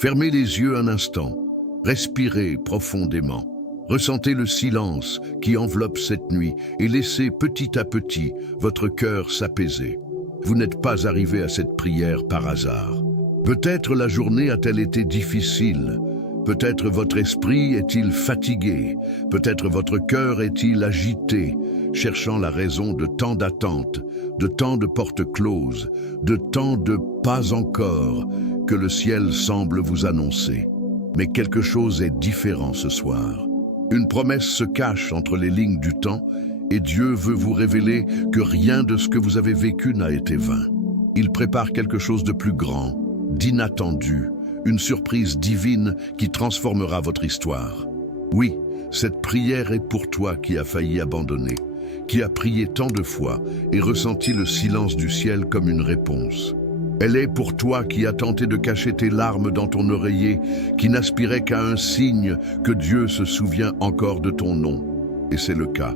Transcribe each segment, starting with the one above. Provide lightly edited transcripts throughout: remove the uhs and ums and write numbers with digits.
Fermez les yeux un instant, respirez profondément. Ressentez le silence qui enveloppe cette nuit et laissez petit à petit votre cœur s'apaiser. Vous n'êtes pas arrivé à cette prière par hasard. Peut-être la journée a-t-elle été difficile. Peut-être votre esprit est-il fatigué. Peut-être votre cœur est-il agité, cherchant la raison de tant d'attentes, de tant de portes closes, de tant de pas encore que le ciel semble vous annoncer. Mais quelque chose est différent ce soir. Une promesse se cache entre les lignes du temps et Dieu veut vous révéler que rien de ce que vous avez vécu n'a été vain. Il prépare quelque chose de plus grand, d'inattendu, une surprise divine qui transformera votre histoire. Oui, cette prière est pour toi qui as failli abandonner, qui a prié tant de fois et ressenti le silence du ciel comme une réponse. Elle est pour toi qui as tenté de cacher tes larmes dans ton oreiller, qui n'aspirait qu'à un signe que Dieu se souvient encore de ton nom. Et c'est le cas,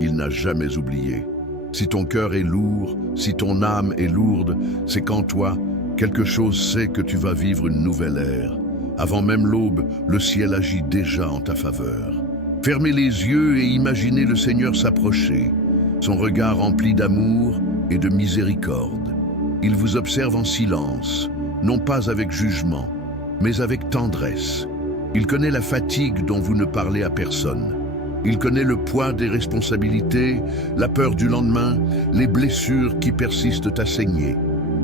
il n'a jamais oublié. Si ton cœur est lourd, si ton âme est lourde, c'est qu'en toi, quelque chose sait que tu vas vivre une nouvelle ère. Avant même l'aube, le ciel agit déjà en ta faveur. Fermez les yeux et imaginez le Seigneur s'approcher, son regard rempli d'amour et de miséricorde. Il vous observe en silence, non pas avec jugement, mais avec tendresse. Il connaît la fatigue dont vous ne parlez à personne. Il connaît le poids des responsabilités, la peur du lendemain, les blessures qui persistent à saigner.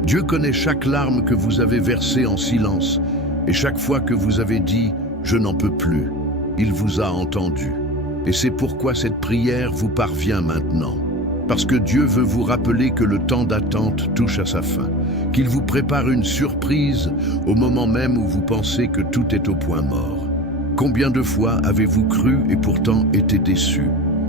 Dieu connaît chaque larme que vous avez versée en silence, et chaque fois que vous avez dit « je n'en peux plus », il vous a entendu. Et c'est pourquoi cette prière vous parvient maintenant. Parce que Dieu veut vous rappeler que le temps d'attente touche à sa fin, qu'il vous prépare une surprise au moment même où vous pensez que tout est au point mort. Combien de fois avez-vous cru et pourtant été déçu?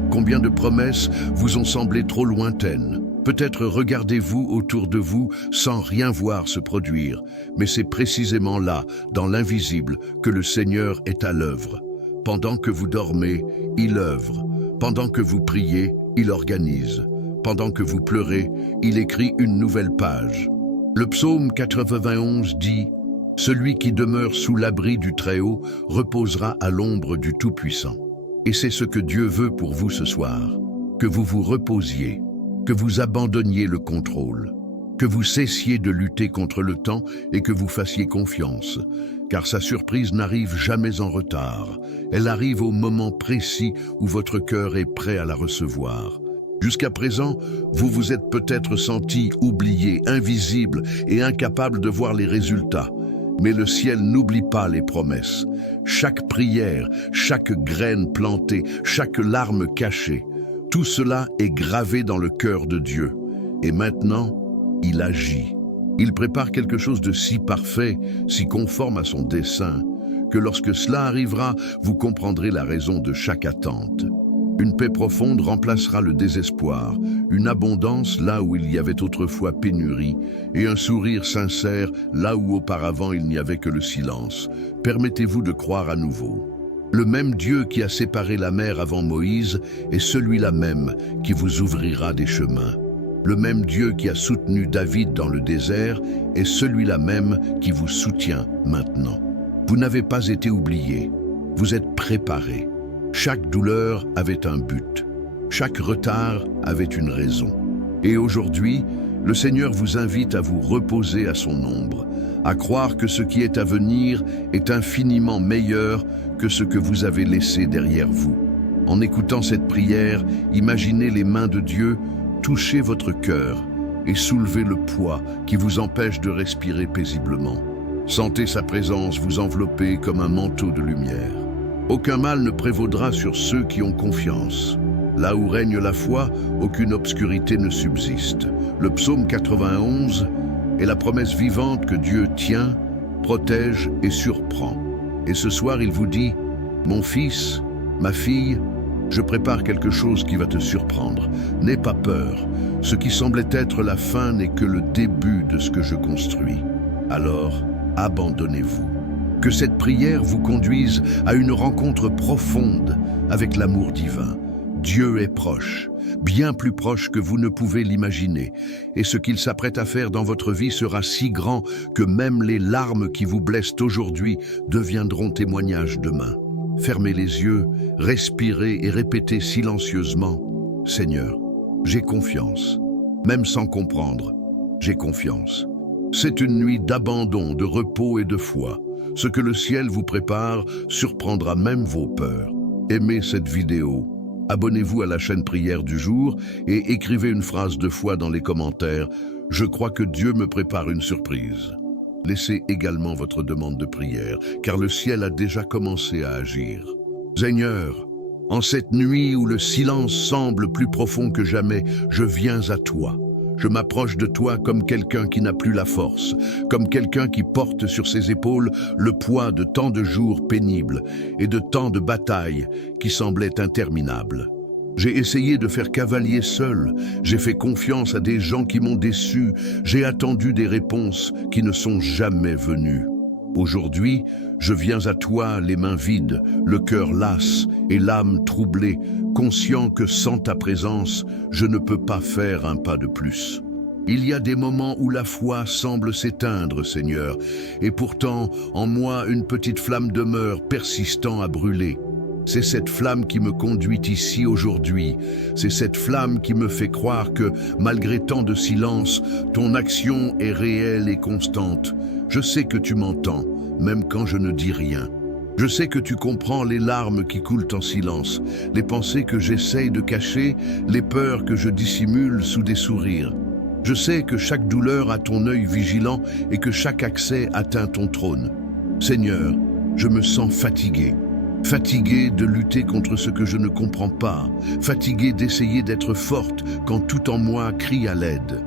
Combien de promesses vous ont semblé trop lointaines? Peut-être regardez-vous autour de vous sans rien voir se produire, mais c'est précisément là, dans l'invisible, que le Seigneur est à l'œuvre. Pendant que vous dormez, il œuvre. Pendant que vous priez, il organise. Pendant que vous pleurez, il écrit une nouvelle page. Le psaume 91 dit « Celui qui demeure sous l'abri du Très-Haut reposera à l'ombre du Tout-Puissant ». Et c'est ce que Dieu veut pour vous ce soir, que vous vous reposiez, que vous abandonniez le contrôle, que vous cessiez de lutter contre le temps et que vous fassiez confiance, car sa surprise n'arrive jamais en retard. Elle arrive au moment précis où votre cœur est prêt à la recevoir. Jusqu'à présent, vous vous êtes peut-être senti oublié, invisible et incapable de voir les résultats. Mais le ciel n'oublie pas les promesses. Chaque prière, chaque graine plantée, chaque larme cachée, tout cela est gravé dans le cœur de Dieu. Et maintenant, il agit. Il prépare quelque chose de si parfait, si conforme à son dessein, que lorsque cela arrivera, vous comprendrez la raison de chaque attente. Une paix profonde remplacera le désespoir, une abondance là où il y avait autrefois pénurie, et un sourire sincère là où auparavant il n'y avait que le silence. Permettez-vous de croire à nouveau. Le même Dieu qui a séparé la mer avant Moïse est celui-là même qui vous ouvrira des chemins. Le même Dieu qui a soutenu David dans le désert est celui-là même qui vous soutient maintenant. Vous n'avez pas été oublié, vous êtes préparé. Chaque douleur avait un but, chaque retard avait une raison. Et aujourd'hui, le Seigneur vous invite à vous reposer à son ombre, à croire que ce qui est à venir est infiniment meilleur que ce que vous avez laissé derrière vous. En écoutant cette prière, imaginez les mains de Dieu toucher votre cœur et soulever le poids qui vous empêche de respirer paisiblement. Sentez sa présence vous envelopper comme un manteau de lumière. Aucun mal ne prévaudra sur ceux qui ont confiance. Là où règne la foi, aucune obscurité ne subsiste. Le psaume 91 est la promesse vivante que Dieu tient, protège et surprend. Et ce soir, il vous dit « Mon fils, ma fille, je prépare quelque chose qui va te surprendre. N'aie pas peur. Ce qui semblait être la fin n'est que le début de ce que je construis. Alors, abandonnez-vous. » Que cette prière vous conduise à une rencontre profonde avec l'amour divin. Dieu est proche, bien plus proche que vous ne pouvez l'imaginer, et ce qu'il s'apprête à faire dans votre vie sera si grand que même les larmes qui vous blessent aujourd'hui deviendront témoignages demain. Fermez les yeux, respirez et répétez silencieusement « Seigneur, j'ai confiance, même sans comprendre, j'ai confiance ». C'est une nuit d'abandon, de repos et de foi. Ce que le ciel vous prépare surprendra même vos peurs. Aimez cette vidéo, abonnez-vous à la chaîne Prière du jour et écrivez une phrase de foi dans les commentaires. Je crois que Dieu me prépare une surprise. Laissez également votre demande de prière, car le ciel a déjà commencé à agir. Seigneur, en cette nuit où le silence semble plus profond que jamais, je viens à toi. Je m'approche de toi comme quelqu'un qui n'a plus la force, comme quelqu'un qui porte sur ses épaules le poids de tant de jours pénibles et de tant de batailles qui semblaient interminables. J'ai essayé de faire cavalier seul, j'ai fait confiance à des gens qui m'ont déçu, j'ai attendu des réponses qui ne sont jamais venues. Aujourd'hui, je viens à toi les mains vides, le cœur las et l'âme troublée, conscient que sans ta présence, je ne peux pas faire un pas de plus. Il y a des moments où la foi semble s'éteindre, Seigneur, et pourtant, en moi, une petite flamme demeure, persistant à brûler. C'est cette flamme qui me conduit ici aujourd'hui. C'est cette flamme qui me fait croire que, malgré tant de silence, ton action est réelle et constante. Je sais que tu m'entends, même quand je ne dis rien. Je sais que tu comprends les larmes qui coulent en silence, les pensées que j'essaye de cacher, les peurs que je dissimule sous des sourires. Je sais que chaque douleur a ton œil vigilant et que chaque accès atteint ton trône. Seigneur, je me sens fatigué. Fatigué de lutter contre ce que je ne comprends pas, fatigué d'essayer d'être forte quand tout en moi crie à l'aide.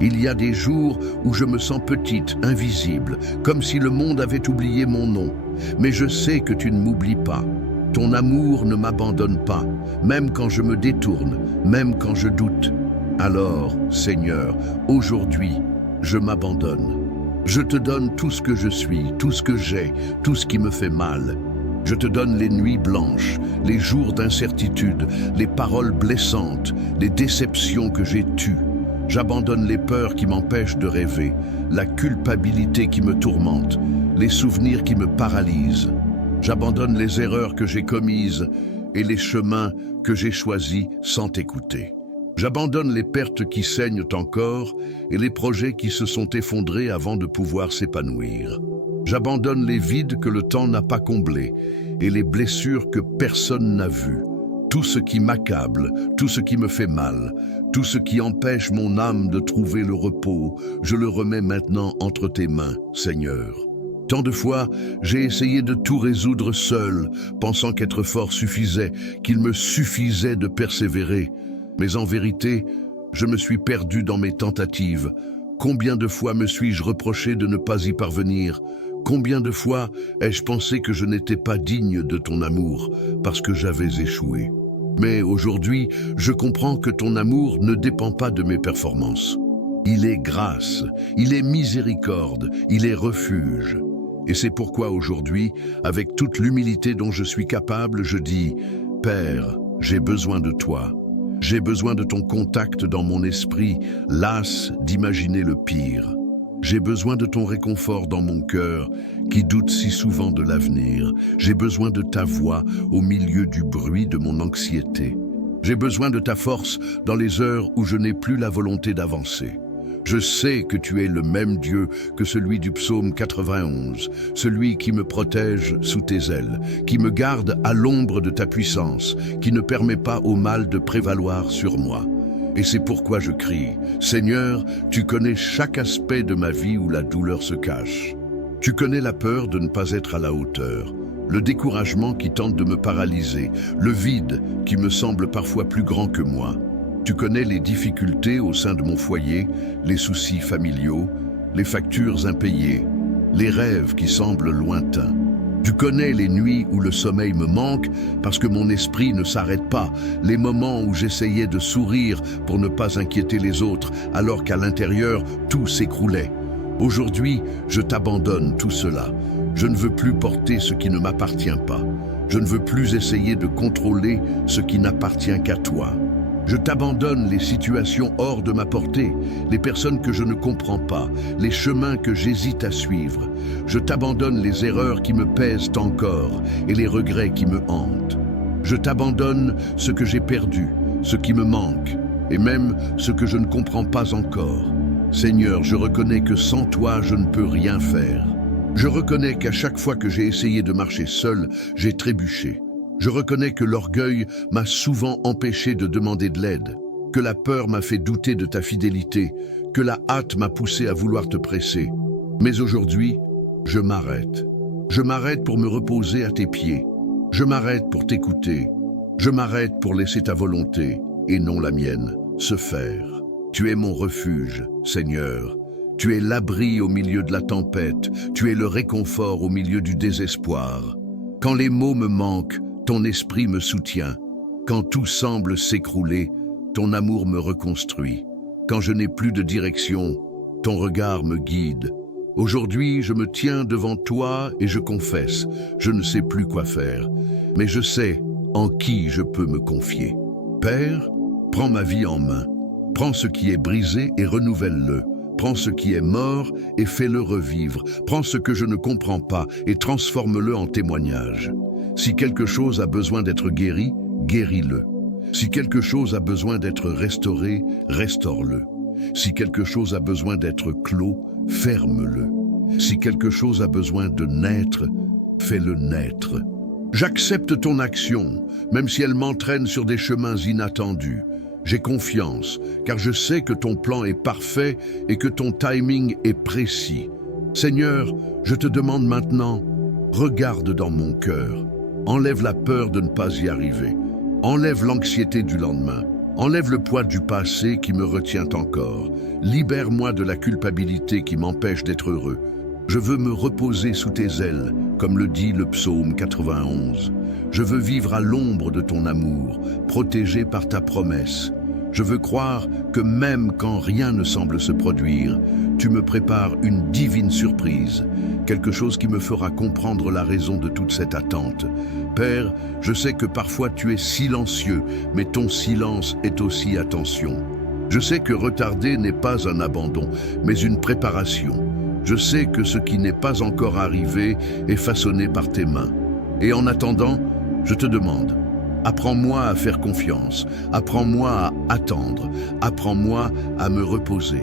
Il y a des jours où je me sens petite, invisible, comme si le monde avait oublié mon nom. Mais je sais que tu ne m'oublies pas. Ton amour ne m'abandonne pas, même quand je me détourne, même quand je doute. Alors, Seigneur, aujourd'hui, je m'abandonne. Je te donne tout ce que je suis, tout ce que j'ai, tout ce qui me fait mal. Je te donne les nuits blanches, les jours d'incertitude, les paroles blessantes, les déceptions que j'ai tues. J'abandonne les peurs qui m'empêchent de rêver, la culpabilité qui me tourmente, les souvenirs qui me paralysent. J'abandonne les erreurs que j'ai commises et les chemins que j'ai choisis sans t'écouter. J'abandonne les pertes qui saignent encore et les projets qui se sont effondrés avant de pouvoir s'épanouir. J'abandonne les vides que le temps n'a pas comblés et les blessures que personne n'a vues. Tout ce qui m'accable, tout ce qui me fait mal, tout ce qui empêche mon âme de trouver le repos, je le remets maintenant entre tes mains, Seigneur. Tant de fois, j'ai essayé de tout résoudre seul, pensant qu'être fort suffisait, qu'il me suffisait de persévérer. Mais en vérité, je me suis perdu dans mes tentatives. Combien de fois me suis-je reproché de ne pas y parvenir ? Combien de fois ai-je pensé que je n'étais pas digne de ton amour parce que j'avais échoué? Mais aujourd'hui, je comprends que ton amour ne dépend pas de mes performances. Il est grâce, il est miséricorde, il est refuge. Et c'est pourquoi aujourd'hui, avec toute l'humilité dont je suis capable, je dis « Père, j'ai besoin de toi. J'ai besoin de ton contact dans mon esprit, las d'imaginer le pire. J'ai besoin de ton réconfort dans mon cœur, qui doute si souvent de l'avenir. J'ai besoin de ta voix au milieu du bruit de mon anxiété. J'ai besoin de ta force dans les heures où je n'ai plus la volonté d'avancer. Je sais que tu es le même Dieu que celui du psaume 91, celui qui me protège sous tes ailes, qui me garde à l'ombre de ta puissance, qui ne permet pas au mal de prévaloir sur moi. Et c'est pourquoi je crie, Seigneur, tu connais chaque aspect de ma vie où la douleur se cache. Tu connais la peur de ne pas être à la hauteur, le découragement qui tente de me paralyser, le vide qui me semble parfois plus grand que moi. Tu connais les difficultés au sein de mon foyer, les soucis familiaux, les factures impayées, les rêves qui semblent lointains. Tu connais les nuits où le sommeil me manque parce que mon esprit ne s'arrête pas, les moments où j'essayais de sourire pour ne pas inquiéter les autres alors qu'à l'intérieur, tout s'écroulait. Aujourd'hui, je t'abandonne tout cela. Je ne veux plus porter ce qui ne m'appartient pas. Je ne veux plus essayer de contrôler ce qui n'appartient qu'à toi. Je t'abandonne les situations hors de ma portée, les personnes que je ne comprends pas, les chemins que j'hésite à suivre. Je t'abandonne les erreurs qui me pèsent encore et les regrets qui me hantent. Je t'abandonne ce que j'ai perdu, ce qui me manque, et même ce que je ne comprends pas encore. Seigneur, je reconnais que sans toi, je ne peux rien faire. Je reconnais qu'à chaque fois que j'ai essayé de marcher seul, j'ai trébuché. Je reconnais que l'orgueil m'a souvent empêché de demander de l'aide, que la peur m'a fait douter de ta fidélité, que la hâte m'a poussé à vouloir te presser. Mais aujourd'hui, je m'arrête. Je m'arrête pour me reposer à tes pieds. Je m'arrête pour t'écouter. Je m'arrête pour laisser ta volonté, et non la mienne, se faire. Tu es mon refuge, Seigneur. Tu es l'abri au milieu de la tempête. Tu es le réconfort au milieu du désespoir. Quand les mots me manquent, ton esprit me soutient. Quand tout semble s'écrouler, ton amour me reconstruit. Quand je n'ai plus de direction, ton regard me guide. Aujourd'hui, je me tiens devant toi et je confesse, je ne sais plus quoi faire, mais je sais en qui je peux me confier. Père, prends ma vie en main. Prends ce qui est brisé et renouvelle-le. Prends ce qui est mort et fais-le revivre. Prends ce que je ne comprends pas et transforme-le en témoignage. Si quelque chose a besoin d'être guéri, guéris-le. Si quelque chose a besoin d'être restauré, restaure-le. Si quelque chose a besoin d'être clos, ferme-le. Si quelque chose a besoin de naître, fais-le naître. J'accepte ton action, même si elle m'entraîne sur des chemins inattendus. J'ai confiance, car je sais que ton plan est parfait et que ton timing est précis. Seigneur, je te demande maintenant, regarde dans mon cœur. Enlève la peur de ne pas y arriver. Enlève l'anxiété du lendemain. Enlève le poids du passé qui me retient encore. Libère-moi de la culpabilité qui m'empêche d'être heureux. Je veux me reposer sous tes ailes, comme le dit le psaume 91. Je veux vivre à l'ombre de ton amour, protégé par ta promesse. Je veux croire que même quand rien ne semble se produire, tu me prépares une divine surprise, quelque chose qui me fera comprendre la raison de toute cette attente. Père, je sais que parfois tu es silencieux, mais ton silence est aussi attention. Je sais que retarder n'est pas un abandon, mais une préparation. Je sais que ce qui n'est pas encore arrivé est façonné par tes mains. Et en attendant, je te demande, apprends-moi à faire confiance, apprends-moi à attendre, apprends-moi à me reposer.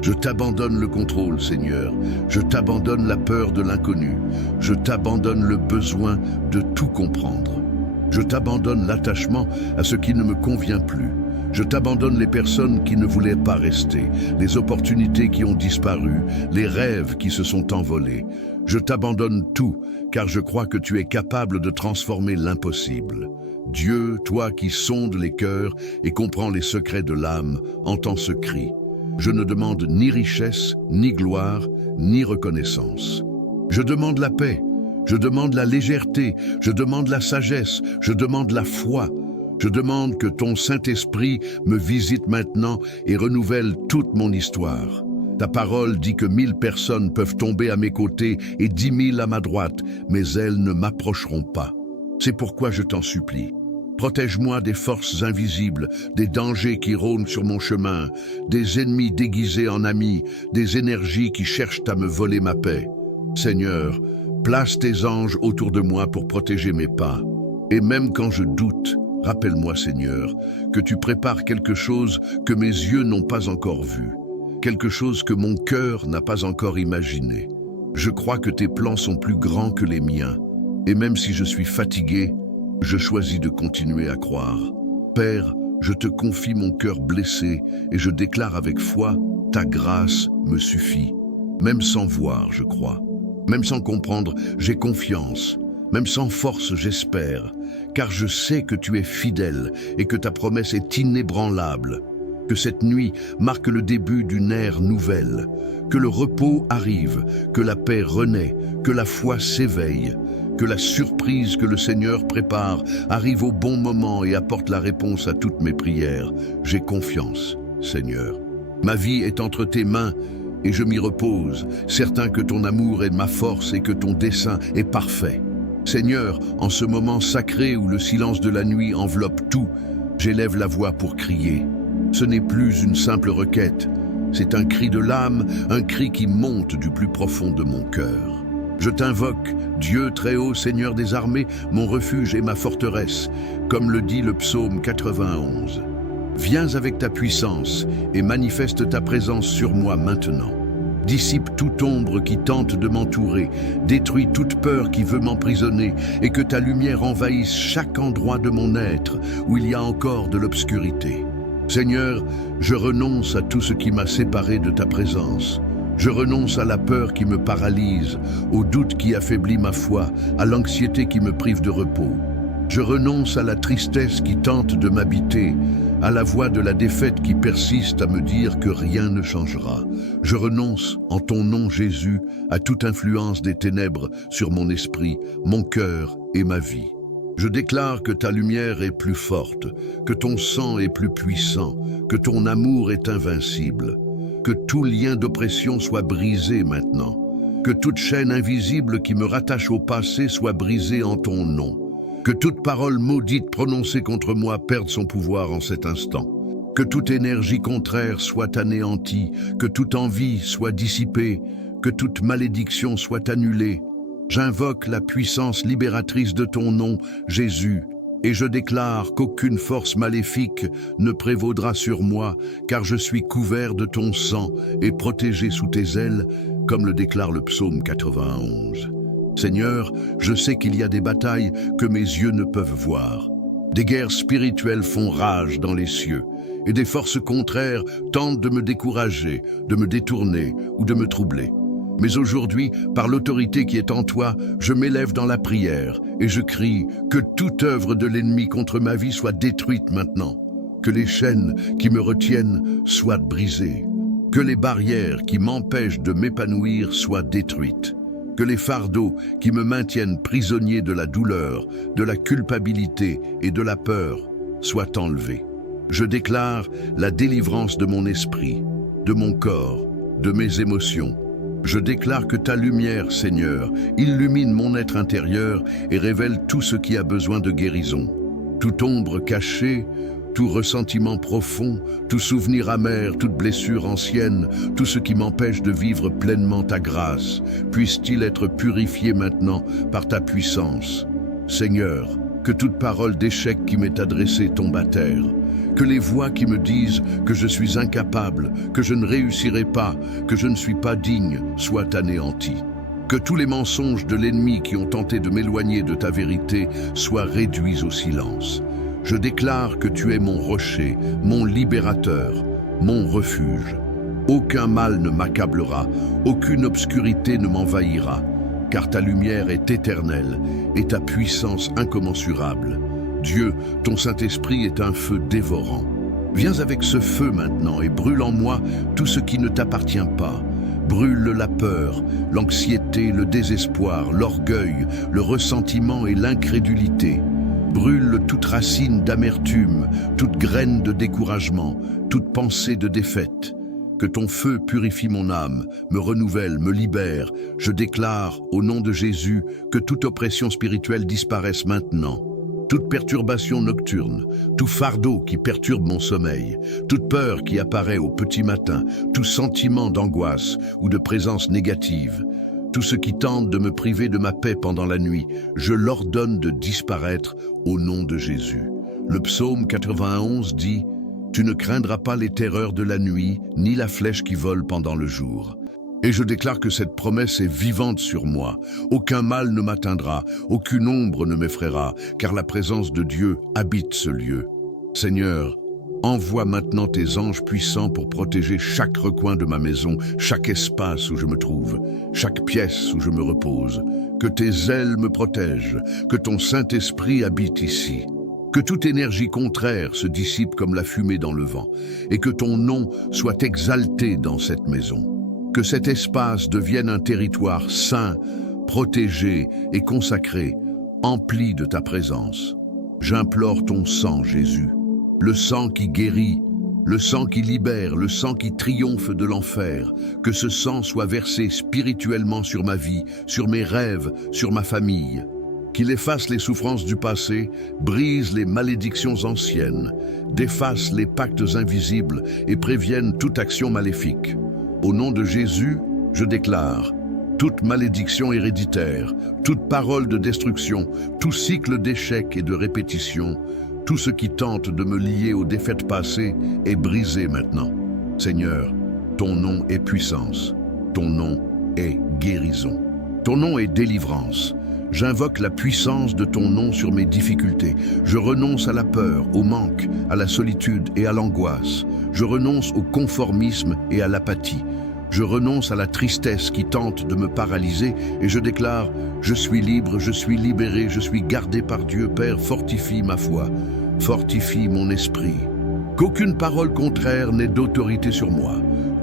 Je t'abandonne le contrôle, Seigneur. Je t'abandonne la peur de l'inconnu. Je t'abandonne le besoin de tout comprendre. Je t'abandonne l'attachement à ce qui ne me convient plus. Je t'abandonne les personnes qui ne voulaient pas rester, les opportunités qui ont disparu, les rêves qui se sont envolés. Je t'abandonne tout, car je crois que tu es capable de transformer l'impossible. Dieu, toi qui sondes les cœurs et comprends les secrets de l'âme, entends ce cri. Je ne demande ni richesse, ni gloire, ni reconnaissance. Je demande la paix, je demande la légèreté, je demande la sagesse, je demande la foi. Je demande que ton Saint-Esprit me visite maintenant et renouvelle toute mon histoire. Ta parole dit que 1000 personnes peuvent tomber à mes côtés et 10 000 à ma droite, mais elles ne m'approcheront pas. C'est pourquoi je t'en supplie. Protège-moi des forces invisibles, des dangers qui rôdent sur mon chemin, des ennemis déguisés en amis, des énergies qui cherchent à me voler ma paix. Seigneur, place tes anges autour de moi pour protéger mes pas. Et même quand je doute, rappelle-moi, Seigneur, que tu prépares quelque chose que mes yeux n'ont pas encore vu, quelque chose que mon cœur n'a pas encore imaginé. Je crois que tes plans sont plus grands que les miens, et même si je suis fatigué, je choisis de continuer à croire. Père, je te confie mon cœur blessé et je déclare avec foi, ta grâce me suffit. Même sans voir, je crois. Même sans comprendre, j'ai confiance. Même sans force, j'espère, car je sais que tu es fidèle et que ta promesse est inébranlable, que cette nuit marque le début d'une ère nouvelle, que le repos arrive, que la paix renaît, que la foi s'éveille, que la surprise que le Seigneur prépare arrive au bon moment et apporte la réponse à toutes mes prières. J'ai confiance, Seigneur. Ma vie est entre tes mains et je m'y repose, certain que ton amour est ma force et que ton dessein est parfait. Seigneur, en ce moment sacré où le silence de la nuit enveloppe tout, j'élève la voix pour crier. Ce n'est plus une simple requête, c'est un cri de l'âme, un cri qui monte du plus profond de mon cœur. Je t'invoque, Dieu très haut, Seigneur des armées, mon refuge et ma forteresse, comme le dit le psaume 91. Viens avec ta puissance et manifeste ta présence sur moi maintenant. Dissipe toute ombre qui tente de m'entourer, détruis toute peur qui veut m'emprisonner et que ta lumière envahisse chaque endroit de mon être où il y a encore de l'obscurité. Seigneur, je renonce à tout ce qui m'a séparé de ta présence. Je renonce à la peur qui me paralyse, au doute qui affaiblit ma foi, à l'anxiété qui me prive de repos. Je renonce à la tristesse qui tente de m'habiter, à la voix de la défaite qui persiste à me dire que rien ne changera. Je renonce, en ton nom Jésus, à toute influence des ténèbres sur mon esprit, mon cœur et ma vie. Je déclare que ta lumière est plus forte, que ton sang est plus puissant, que ton amour est invincible. Que tout lien d'oppression soit brisé maintenant. Que toute chaîne invisible qui me rattache au passé soit brisée en ton nom. Que toute parole maudite prononcée contre moi perde son pouvoir en cet instant. Que toute énergie contraire soit anéantie, que toute envie soit dissipée, que toute malédiction soit annulée. J'invoque la puissance libératrice de ton nom, Jésus, et je déclare qu'aucune force maléfique ne prévaudra sur moi, car je suis couvert de ton sang et protégé sous tes ailes, comme le déclare le psaume 91. Seigneur, je sais qu'il y a des batailles que mes yeux ne peuvent voir. Des guerres spirituelles font rage dans les cieux, et des forces contraires tentent de me décourager, de me détourner ou de me troubler. Mais aujourd'hui, par l'autorité qui est en toi, je m'élève dans la prière et je crie que toute œuvre de l'ennemi contre ma vie soit détruite maintenant, que les chaînes qui me retiennent soient brisées, que les barrières qui m'empêchent de m'épanouir soient détruites, que les fardeaux qui me maintiennent prisonnier de la douleur, de la culpabilité et de la peur soient enlevés. Je déclare la délivrance de mon esprit, de mon corps, de mes émotions. Je déclare que ta lumière, Seigneur, illumine mon être intérieur et révèle tout ce qui a besoin de guérison. Toute ombre cachée, tout ressentiment profond, tout souvenir amer, toute blessure ancienne, tout ce qui m'empêche de vivre pleinement ta grâce, puisse-t-il être purifié maintenant par ta puissance. Seigneur, que toute parole d'échec qui m'est adressée tombe à terre. Que les voix qui me disent que je suis incapable, que je ne réussirai pas, que je ne suis pas digne, soient anéantis. Que tous les mensonges de l'ennemi qui ont tenté de m'éloigner de ta vérité soient réduits au silence. Je déclare que tu es mon rocher, mon libérateur, mon refuge. Aucun mal ne m'accablera, aucune obscurité ne m'envahira, car ta lumière est éternelle et ta puissance incommensurable. Dieu, ton Saint-Esprit est un feu dévorant. Viens avec ce feu maintenant et brûle en moi tout ce qui ne t'appartient pas. Brûle la peur, l'anxiété, le désespoir, l'orgueil, le ressentiment et l'incrédulité. Brûle toute racine d'amertume, toute graine de découragement, toute pensée de défaite. Que ton feu purifie mon âme, me renouvelle, me libère. Je déclare, au nom de Jésus, que toute oppression spirituelle disparaisse maintenant. Toute perturbation nocturne, tout fardeau qui perturbe mon sommeil, toute peur qui apparaît au petit matin, tout sentiment d'angoisse ou de présence négative, tout ce qui tente de me priver de ma paix pendant la nuit, je l'ordonne de disparaître au nom de Jésus. Le psaume 91 dit « Tu ne craindras pas les terreurs de la nuit, ni la flèche qui vole pendant le jour ». Et je déclare que cette promesse est vivante sur moi. Aucun mal ne m'atteindra, aucune ombre ne m'effraiera, car la présence de Dieu habite ce lieu. Seigneur, envoie maintenant tes anges puissants pour protéger chaque recoin de ma maison, chaque espace où je me trouve, chaque pièce où je me repose. Que tes ailes me protègent, que ton Saint-Esprit habite ici. Que toute énergie contraire se dissipe comme la fumée dans le vent, et que ton nom soit exalté dans cette maison. Que cet espace devienne un territoire saint, protégé et consacré, empli de ta présence. J'implore ton sang, Jésus, le sang qui guérit, le sang qui libère, le sang qui triomphe de l'enfer, que ce sang soit versé spirituellement sur ma vie, sur mes rêves, sur ma famille. Qu'il efface les souffrances du passé, brise les malédictions anciennes, déface les pactes invisibles et prévienne toute action maléfique. Au nom de Jésus, je déclare toute malédiction héréditaire, toute parole de destruction, tout cycle d'échecs et de répétition, tout ce qui tente de me lier aux défaites passées est brisé maintenant. Seigneur, ton nom est puissance, ton nom est guérison, ton nom est délivrance. J'invoque la puissance de ton nom sur mes difficultés. Je renonce à la peur, au manque, à la solitude et à l'angoisse. Je renonce au conformisme et à l'apathie. Je renonce à la tristesse qui tente de me paralyser et je déclare « Je suis libre, je suis libéré, je suis gardé par Dieu. Père, fortifie ma foi, fortifie mon esprit. Qu'aucune parole contraire n'ait d'autorité sur moi.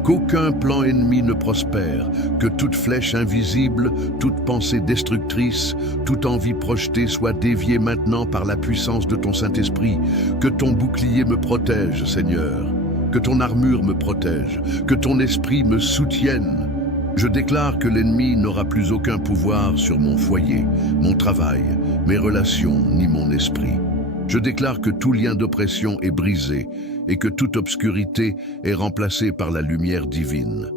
Qu'aucun plan ennemi ne prospère, que toute flèche invisible, toute pensée destructrice, toute envie projetée soit déviée maintenant par la puissance de ton Saint-Esprit. Que ton bouclier me protège, Seigneur. Que ton armure me protège, que ton esprit me soutienne. Je déclare que l'ennemi n'aura plus aucun pouvoir sur mon foyer, mon travail, mes relations, ni mon esprit. Je déclare que tout lien d'oppression est brisé et que toute obscurité est remplacée par la lumière divine.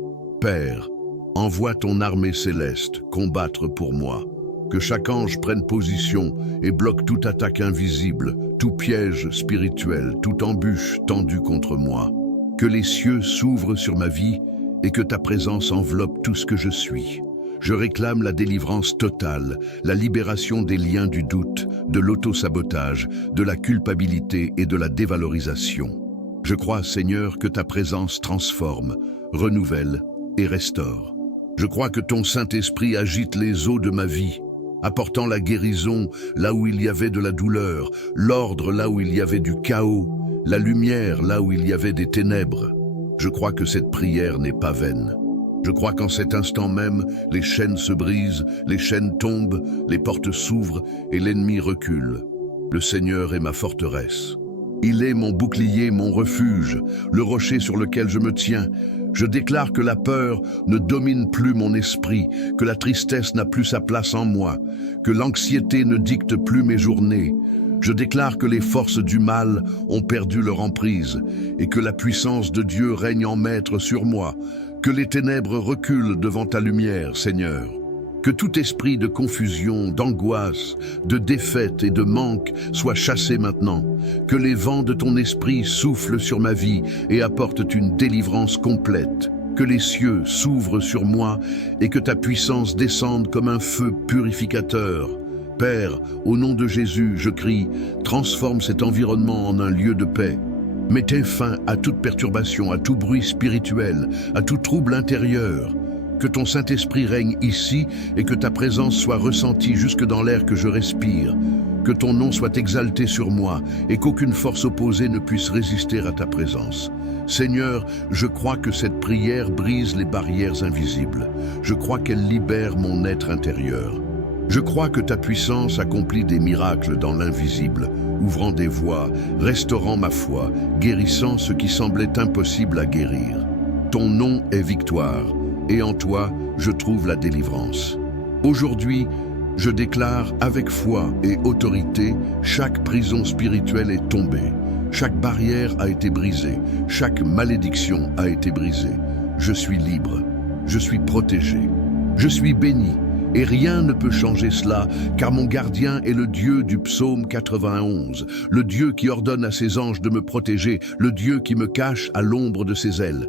Père, envoie ton armée céleste combattre pour moi. Que chaque ange prenne position et bloque toute attaque invisible, tout piège spirituel, toute embûche tendue contre moi. Que les cieux s'ouvrent sur ma vie et que ta présence enveloppe tout ce que je suis. Je réclame la délivrance totale, la libération des liens du doute, de l'auto-sabotage, de la culpabilité et de la dévalorisation. Je crois, Seigneur, que ta présence transforme, renouvelle et restaure. Je crois que ton Saint-Esprit agite les eaux de ma vie, apportant la guérison là où il y avait de la douleur, l'ordre là où il y avait du chaos, la lumière là où il y avait des ténèbres. Je crois que cette prière n'est pas vaine. Je crois qu'en cet instant même, les chaînes se brisent, les chaînes tombent, les portes s'ouvrent et l'ennemi recule. Le Seigneur est ma forteresse. Il est mon bouclier, mon refuge, le rocher sur lequel je me tiens. Je déclare que la peur ne domine plus mon esprit, que la tristesse n'a plus sa place en moi, que l'anxiété ne dicte plus mes journées. Je déclare que les forces du mal ont perdu leur emprise et que la puissance de Dieu règne en maître sur moi, que les ténèbres reculent devant ta lumière, Seigneur. Que tout esprit de confusion, d'angoisse, de défaite et de manque soit chassé maintenant. Que les vents de ton esprit soufflent sur ma vie et apportent une délivrance complète. Que les cieux s'ouvrent sur moi et que ta puissance descende comme un feu purificateur. Père, au nom de Jésus, je crie, transforme cet environnement en un lieu de paix. Mettez fin à toute perturbation, à tout bruit spirituel, à tout trouble intérieur. Que ton Saint-Esprit règne ici et que ta présence soit ressentie jusque dans l'air que je respire. Que ton nom soit exalté sur moi et qu'aucune force opposée ne puisse résister à ta présence. Seigneur, je crois que cette prière brise les barrières invisibles. Je crois qu'elle libère mon être intérieur. Je crois que ta puissance accomplit des miracles dans l'invisible, ouvrant des voies, restaurant ma foi, guérissant ce qui semblait impossible à guérir. Ton nom est victoire, et en toi, je trouve la délivrance. Aujourd'hui, je déclare avec foi et autorité, chaque prison spirituelle est tombée, chaque barrière a été brisée, chaque malédiction a été brisée. Je suis libre, je suis protégé, je suis béni. Et rien ne peut changer cela, car mon gardien est le Dieu du psaume 91, le Dieu qui ordonne à ses anges de me protéger, le Dieu qui me cache à l'ombre de ses ailes.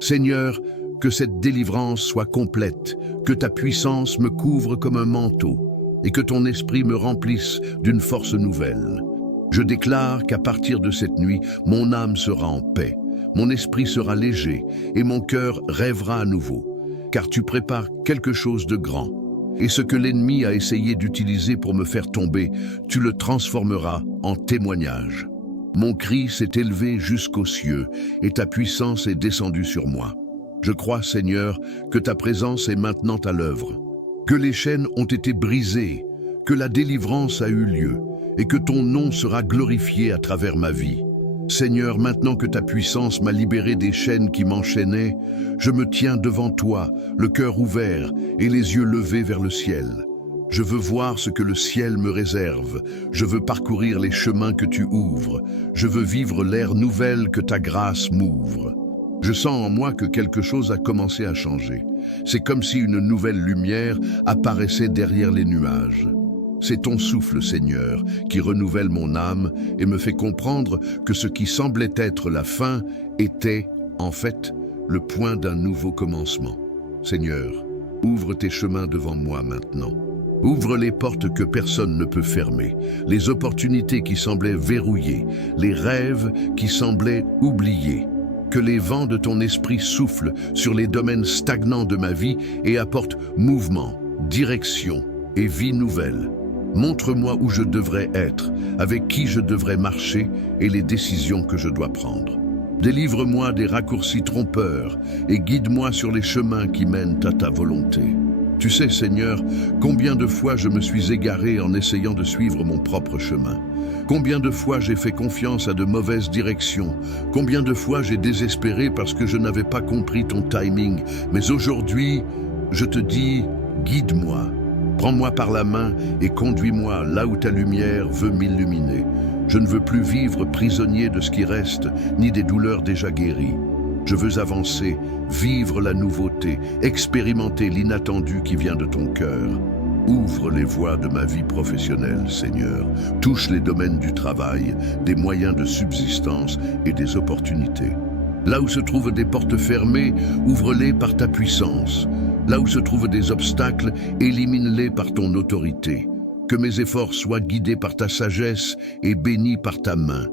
Seigneur, que cette délivrance soit complète, que ta puissance me couvre comme un manteau, et que ton esprit me remplisse d'une force nouvelle. Je déclare qu'à partir de cette nuit, mon âme sera en paix, mon esprit sera léger, et mon cœur rêvera à nouveau, car tu prépares quelque chose de grand. Et ce que l'ennemi a essayé d'utiliser pour me faire tomber, tu le transformeras en témoignage. Mon cri s'est élevé jusqu'aux cieux, et ta puissance est descendue sur moi. Je crois, Seigneur, que ta présence est maintenant à l'œuvre, que les chaînes ont été brisées, que la délivrance a eu lieu, et que ton nom sera glorifié à travers ma vie. Seigneur, maintenant que ta puissance m'a libéré des chaînes qui m'enchaînaient, je me tiens devant toi, le cœur ouvert et les yeux levés vers le ciel. Je veux voir ce que le ciel me réserve. Je veux parcourir les chemins que tu ouvres. Je veux vivre l'ère nouvelle que ta grâce m'ouvre. Je sens en moi que quelque chose a commencé à changer. C'est comme si une nouvelle lumière apparaissait derrière les nuages. C'est ton souffle, Seigneur, qui renouvelle mon âme et me fait comprendre que ce qui semblait être la fin était, en fait, le point d'un nouveau commencement. Seigneur, ouvre tes chemins devant moi maintenant. Ouvre les portes que personne ne peut fermer, les opportunités qui semblaient verrouillées, les rêves qui semblaient oubliés. Que les vents de ton esprit soufflent sur les domaines stagnants de ma vie et apportent mouvement, direction et vie nouvelle. Montre-moi où je devrais être, avec qui je devrais marcher et les décisions que je dois prendre. Délivre-moi des raccourcis trompeurs et guide-moi sur les chemins qui mènent à ta volonté. Tu sais, Seigneur, combien de fois je me suis égaré en essayant de suivre mon propre chemin. Combien de fois j'ai fait confiance à de mauvaises directions. Combien de fois j'ai désespéré parce que je n'avais pas compris ton timing. Mais aujourd'hui, je te dis, guide-moi. Prends-moi par la main et conduis-moi là où ta lumière veut m'illuminer. Je ne veux plus vivre prisonnier de ce qui reste, ni des douleurs déjà guéries. Je veux avancer, vivre la nouveauté, expérimenter l'inattendu qui vient de ton cœur. Ouvre les voies de ma vie professionnelle, Seigneur. Touche les domaines du travail, des moyens de subsistance et des opportunités. Là où se trouvent des portes fermées, ouvre-les par ta puissance. Là où se trouvent des obstacles, élimine-les par ton autorité. Que mes efforts soient guidés par ta sagesse et bénis par ta main.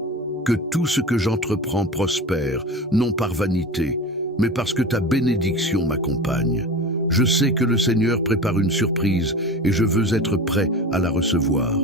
Que tout ce que j'entreprends prospère, non par vanité, mais parce que ta bénédiction m'accompagne. Je sais que le Seigneur prépare une surprise et je veux être prêt à la recevoir.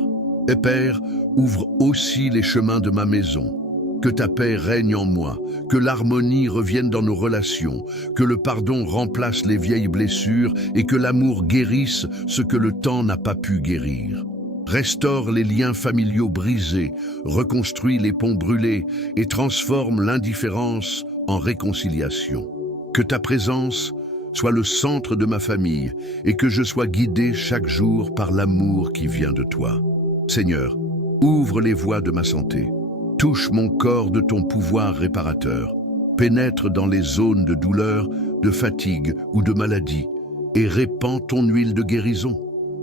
Et Père, ouvre aussi les chemins de ma maison. Que ta paix règne en moi, que l'harmonie revienne dans nos relations, que le pardon remplace les vieilles blessures et que l'amour guérisse ce que le temps n'a pas pu guérir. Restaure les liens familiaux brisés, reconstruis les ponts brûlés et transforme l'indifférence en réconciliation. Que ta présence soit le centre de ma famille et que je sois guidé chaque jour par l'amour qui vient de toi. Seigneur, ouvre les voies de ma santé. Touche mon corps de ton pouvoir réparateur. Pénètre dans les zones de douleur, de fatigue ou de maladie et répands ton huile de guérison.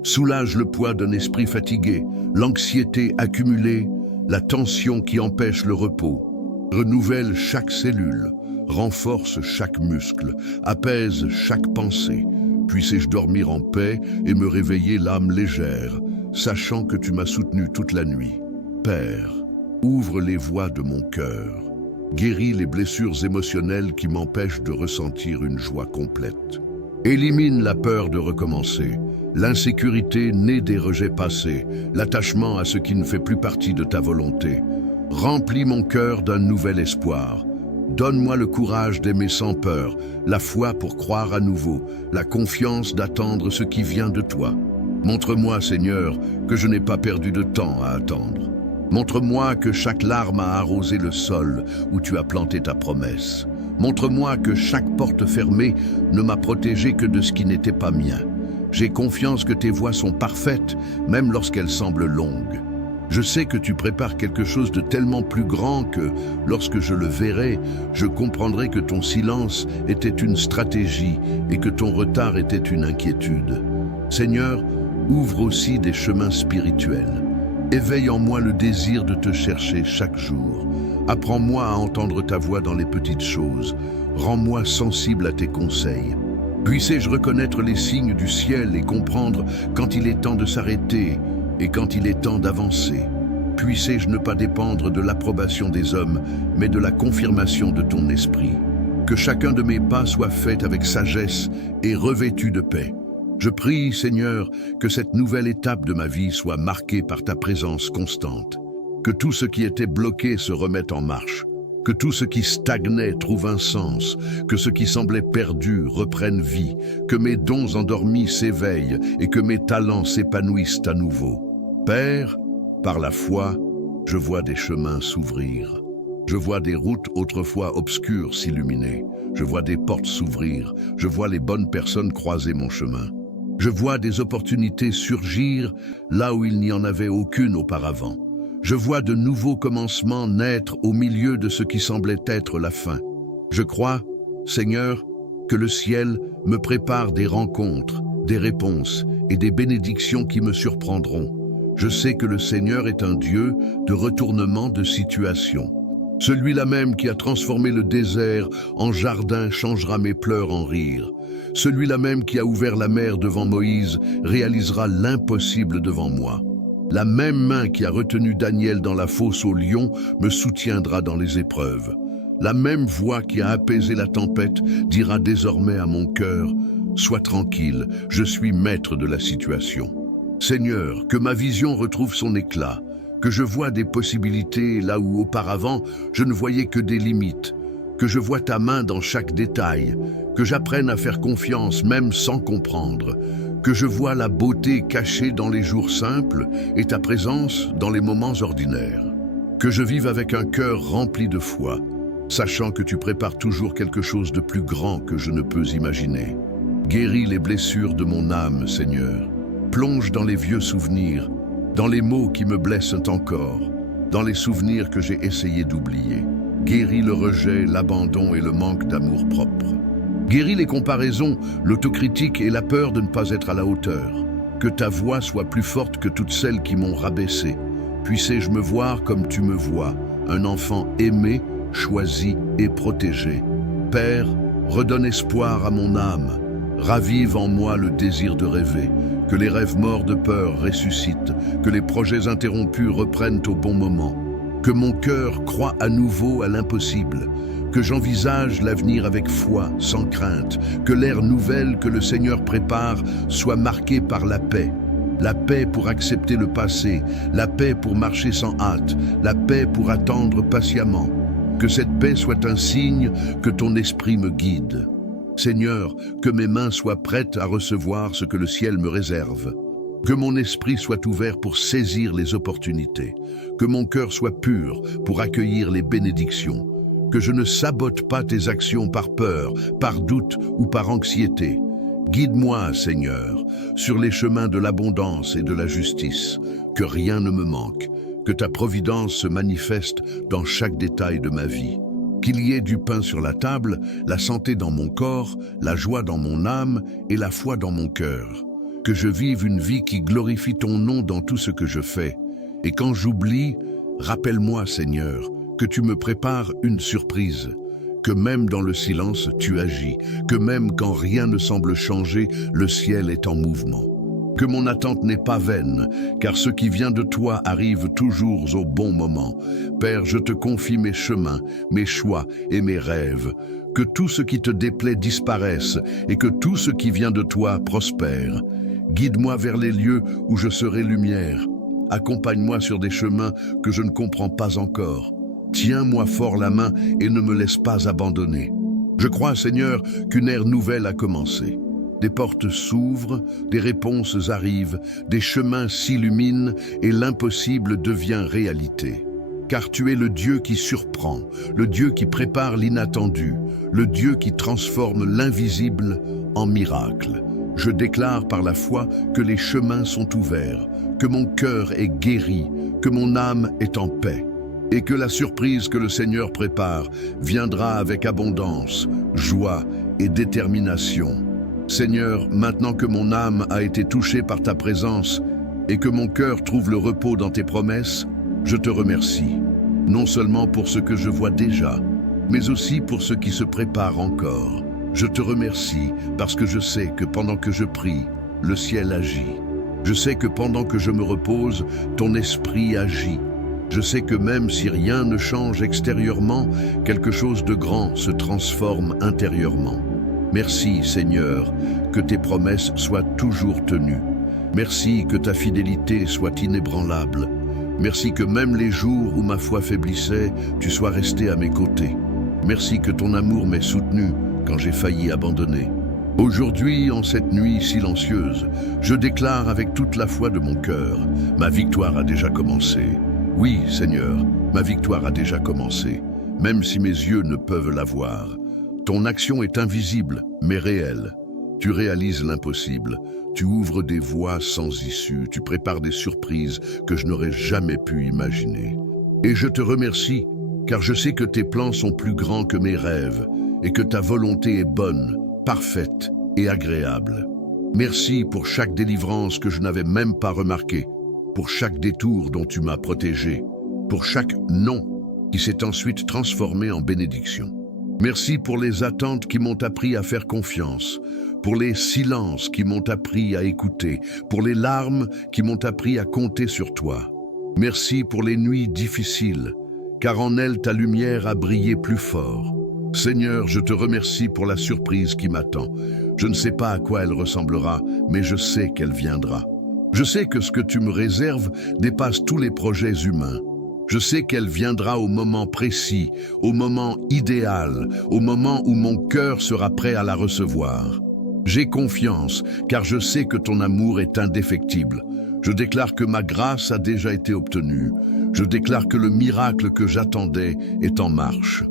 Soulage le poids d'un esprit fatigué, l'anxiété accumulée, la tension qui empêche le repos. Renouvelle chaque cellule, renforce chaque muscle, apaise chaque pensée. Puissé-je dormir en paix et me réveiller l'âme légère, sachant que tu m'as soutenu toute la nuit. Père, ouvre les voies de mon cœur. Guéris les blessures émotionnelles qui m'empêchent de ressentir une joie complète. Élimine la peur de recommencer, l'insécurité née des rejets passés, l'attachement à ce qui ne fait plus partie de ta volonté. Remplis mon cœur d'un nouvel espoir. Donne-moi le courage d'aimer sans peur, la foi pour croire à nouveau, la confiance d'attendre ce qui vient de toi. Montre-moi, Seigneur, que je n'ai pas perdu de temps à attendre. Montre-moi que chaque larme a arrosé le sol où tu as planté ta promesse. Montre-moi que chaque porte fermée ne m'a protégé que de ce qui n'était pas mien. J'ai confiance que tes voies sont parfaites, même lorsqu'elles semblent longues. Je sais que tu prépares quelque chose de tellement plus grand que, lorsque je le verrai, je comprendrai que ton silence était une stratégie et que ton retard était une inquiétude. Seigneur, ouvre aussi des chemins spirituels. Éveille en moi le désir de te chercher chaque jour. Apprends-moi à entendre ta voix dans les petites choses. Rends-moi sensible à tes conseils. Puissé-je reconnaître les signes du ciel et comprendre quand il est temps de s'arrêter et quand il est temps d'avancer. Puissé-je ne pas dépendre de l'approbation des hommes, mais de la confirmation de ton esprit. Que chacun de mes pas soit fait avec sagesse et revêtu de paix. Je prie, Seigneur, que cette nouvelle étape de ma vie soit marquée par ta présence constante. Que tout ce qui était bloqué se remette en marche. Que tout ce qui stagnait trouve un sens. Que ce qui semblait perdu reprenne vie. Que mes dons endormis s'éveillent et que mes talents s'épanouissent à nouveau. Père, par la foi, je vois des chemins s'ouvrir. Je vois des routes autrefois obscures s'illuminer. Je vois des portes s'ouvrir. Je vois les bonnes personnes croiser mon chemin. Je vois des opportunités surgir là où il n'y en avait aucune auparavant. Je vois de nouveaux commencements naître au milieu de ce qui semblait être la fin. Je crois, Seigneur, que le ciel me prépare des rencontres, des réponses et des bénédictions qui me surprendront. Je sais que le Seigneur est un Dieu de retournement de situation. Celui-là même qui a transformé le désert en jardin changera mes pleurs en rires. Celui-là même qui a ouvert la mer devant Moïse réalisera l'impossible devant moi. La même main qui a retenu Daniel dans la fosse aux lions me soutiendra dans les épreuves. La même voix qui a apaisé la tempête dira désormais à mon cœur « Sois tranquille, je suis maître de la situation ». Seigneur, que ma vision retrouve son éclat, que je vois des possibilités là où auparavant je ne voyais que des limites, que je vois ta main dans chaque détail, que j'apprenne à faire confiance même sans comprendre, que je vois la beauté cachée dans les jours simples et ta présence dans les moments ordinaires, que je vive avec un cœur rempli de foi, sachant que tu prépares toujours quelque chose de plus grand que je ne peux imaginer. Guéris les blessures de mon âme, Seigneur. Plonge dans les vieux souvenirs, dans les mots qui me blessent encore, dans les souvenirs que j'ai essayé d'oublier. Guéris le rejet, l'abandon et le manque d'amour-propre. Guéris les comparaisons, l'autocritique et la peur de ne pas être à la hauteur. Que ta voix soit plus forte que toutes celles qui m'ont rabaissé. Puissé-je me voir comme tu me vois, un enfant aimé, choisi et protégé. Père, redonne espoir à mon âme. Ravive en moi le désir de rêver. Que les rêves morts de peur ressuscitent, que les projets interrompus reprennent au bon moment, que mon cœur croie à nouveau à l'impossible, que j'envisage l'avenir avec foi, sans crainte, que l'ère nouvelle que le Seigneur prépare soit marquée par la paix pour accepter le passé, la paix pour marcher sans hâte, la paix pour attendre patiemment, que cette paix soit un signe que ton esprit me guide. Seigneur, que mes mains soient prêtes à recevoir ce que le ciel me réserve. Que mon esprit soit ouvert pour saisir les opportunités. Que mon cœur soit pur pour accueillir les bénédictions. Que je ne sabote pas tes actions par peur, par doute ou par anxiété. Guide-moi, Seigneur, sur les chemins de l'abondance et de la justice. Que rien ne me manque. Que ta providence se manifeste dans chaque détail de ma vie. Qu'il y ait du pain sur la table, la santé dans mon corps, la joie dans mon âme et la foi dans mon cœur. Que je vive une vie qui glorifie ton nom dans tout ce que je fais. Et quand j'oublie, rappelle-moi, Seigneur, que tu me prépares une surprise. Que même dans le silence, tu agis. Que même quand rien ne semble changer, le ciel est en mouvement. Que mon attente n'est pas vaine, car ce qui vient de toi arrive toujours au bon moment. Père, je te confie mes chemins, mes choix et mes rêves. Que tout ce qui te déplaît disparaisse et que tout ce qui vient de toi prospère. Guide-moi vers les lieux où je serai lumière. Accompagne-moi sur des chemins que je ne comprends pas encore. Tiens-moi fort la main et ne me laisse pas abandonner. Je crois, Seigneur, qu'une ère nouvelle a commencé. Des portes s'ouvrent, des réponses arrivent, des chemins s'illuminent et l'impossible devient réalité. Car tu es le Dieu qui surprend, le Dieu qui prépare l'inattendu, le Dieu qui transforme l'invisible en miracle. Je déclare par la foi que les chemins sont ouverts, que mon cœur est guéri, que mon âme est en paix, et que la surprise que le Seigneur prépare viendra avec abondance, joie et détermination. Seigneur, maintenant que mon âme a été touchée par ta présence et que mon cœur trouve le repos dans tes promesses, je te remercie, non seulement pour ce que je vois déjà, mais aussi pour ce qui se prépare encore. Je te remercie parce que je sais que pendant que je prie, le ciel agit. Je sais que pendant que je me repose, ton esprit agit. Je sais que même si rien ne change extérieurement, quelque chose de grand se transforme intérieurement. Merci, Seigneur, que tes promesses soient toujours tenues. Merci que ta fidélité soit inébranlable. Merci que même les jours où ma foi faiblissait, tu sois resté à mes côtés. Merci que ton amour m'ait soutenu quand j'ai failli abandonner. Aujourd'hui, en cette nuit silencieuse, je déclare avec toute la foi de mon cœur, ma victoire a déjà commencé. Oui, Seigneur, ma victoire a déjà commencé. même si mes yeux ne peuvent la voir. Ton action est invisible, mais réelle. Tu réalises l'impossible, tu ouvres des voies sans issue, tu prépares des surprises que je n'aurais jamais pu imaginer. Et je te remercie, car je sais que tes plans sont plus grands que mes rêves, et que ta volonté est bonne, parfaite et agréable. Merci pour chaque délivrance que je n'avais même pas remarquée, pour chaque détour dont tu m'as protégé, pour chaque non qui s'est ensuite transformé en bénédiction. Merci pour les attentes qui m'ont appris à faire confiance, pour les silences qui m'ont appris à écouter, pour les larmes qui m'ont appris à compter sur toi. Merci pour les nuits difficiles, car en elles ta lumière a brillé plus fort. Seigneur, je te remercie pour la surprise qui m'attend. Je ne sais pas à quoi elle ressemblera, mais je sais qu'elle viendra. Je sais que ce que tu me réserves dépasse tous les projets humains. Je sais qu'elle viendra au moment précis, au moment idéal, au moment où mon cœur sera prêt à la recevoir. J'ai confiance, car je sais que ton amour est indéfectible. Je déclare que ma grâce a déjà été obtenue. Je déclare que le miracle que j'attendais est en marche.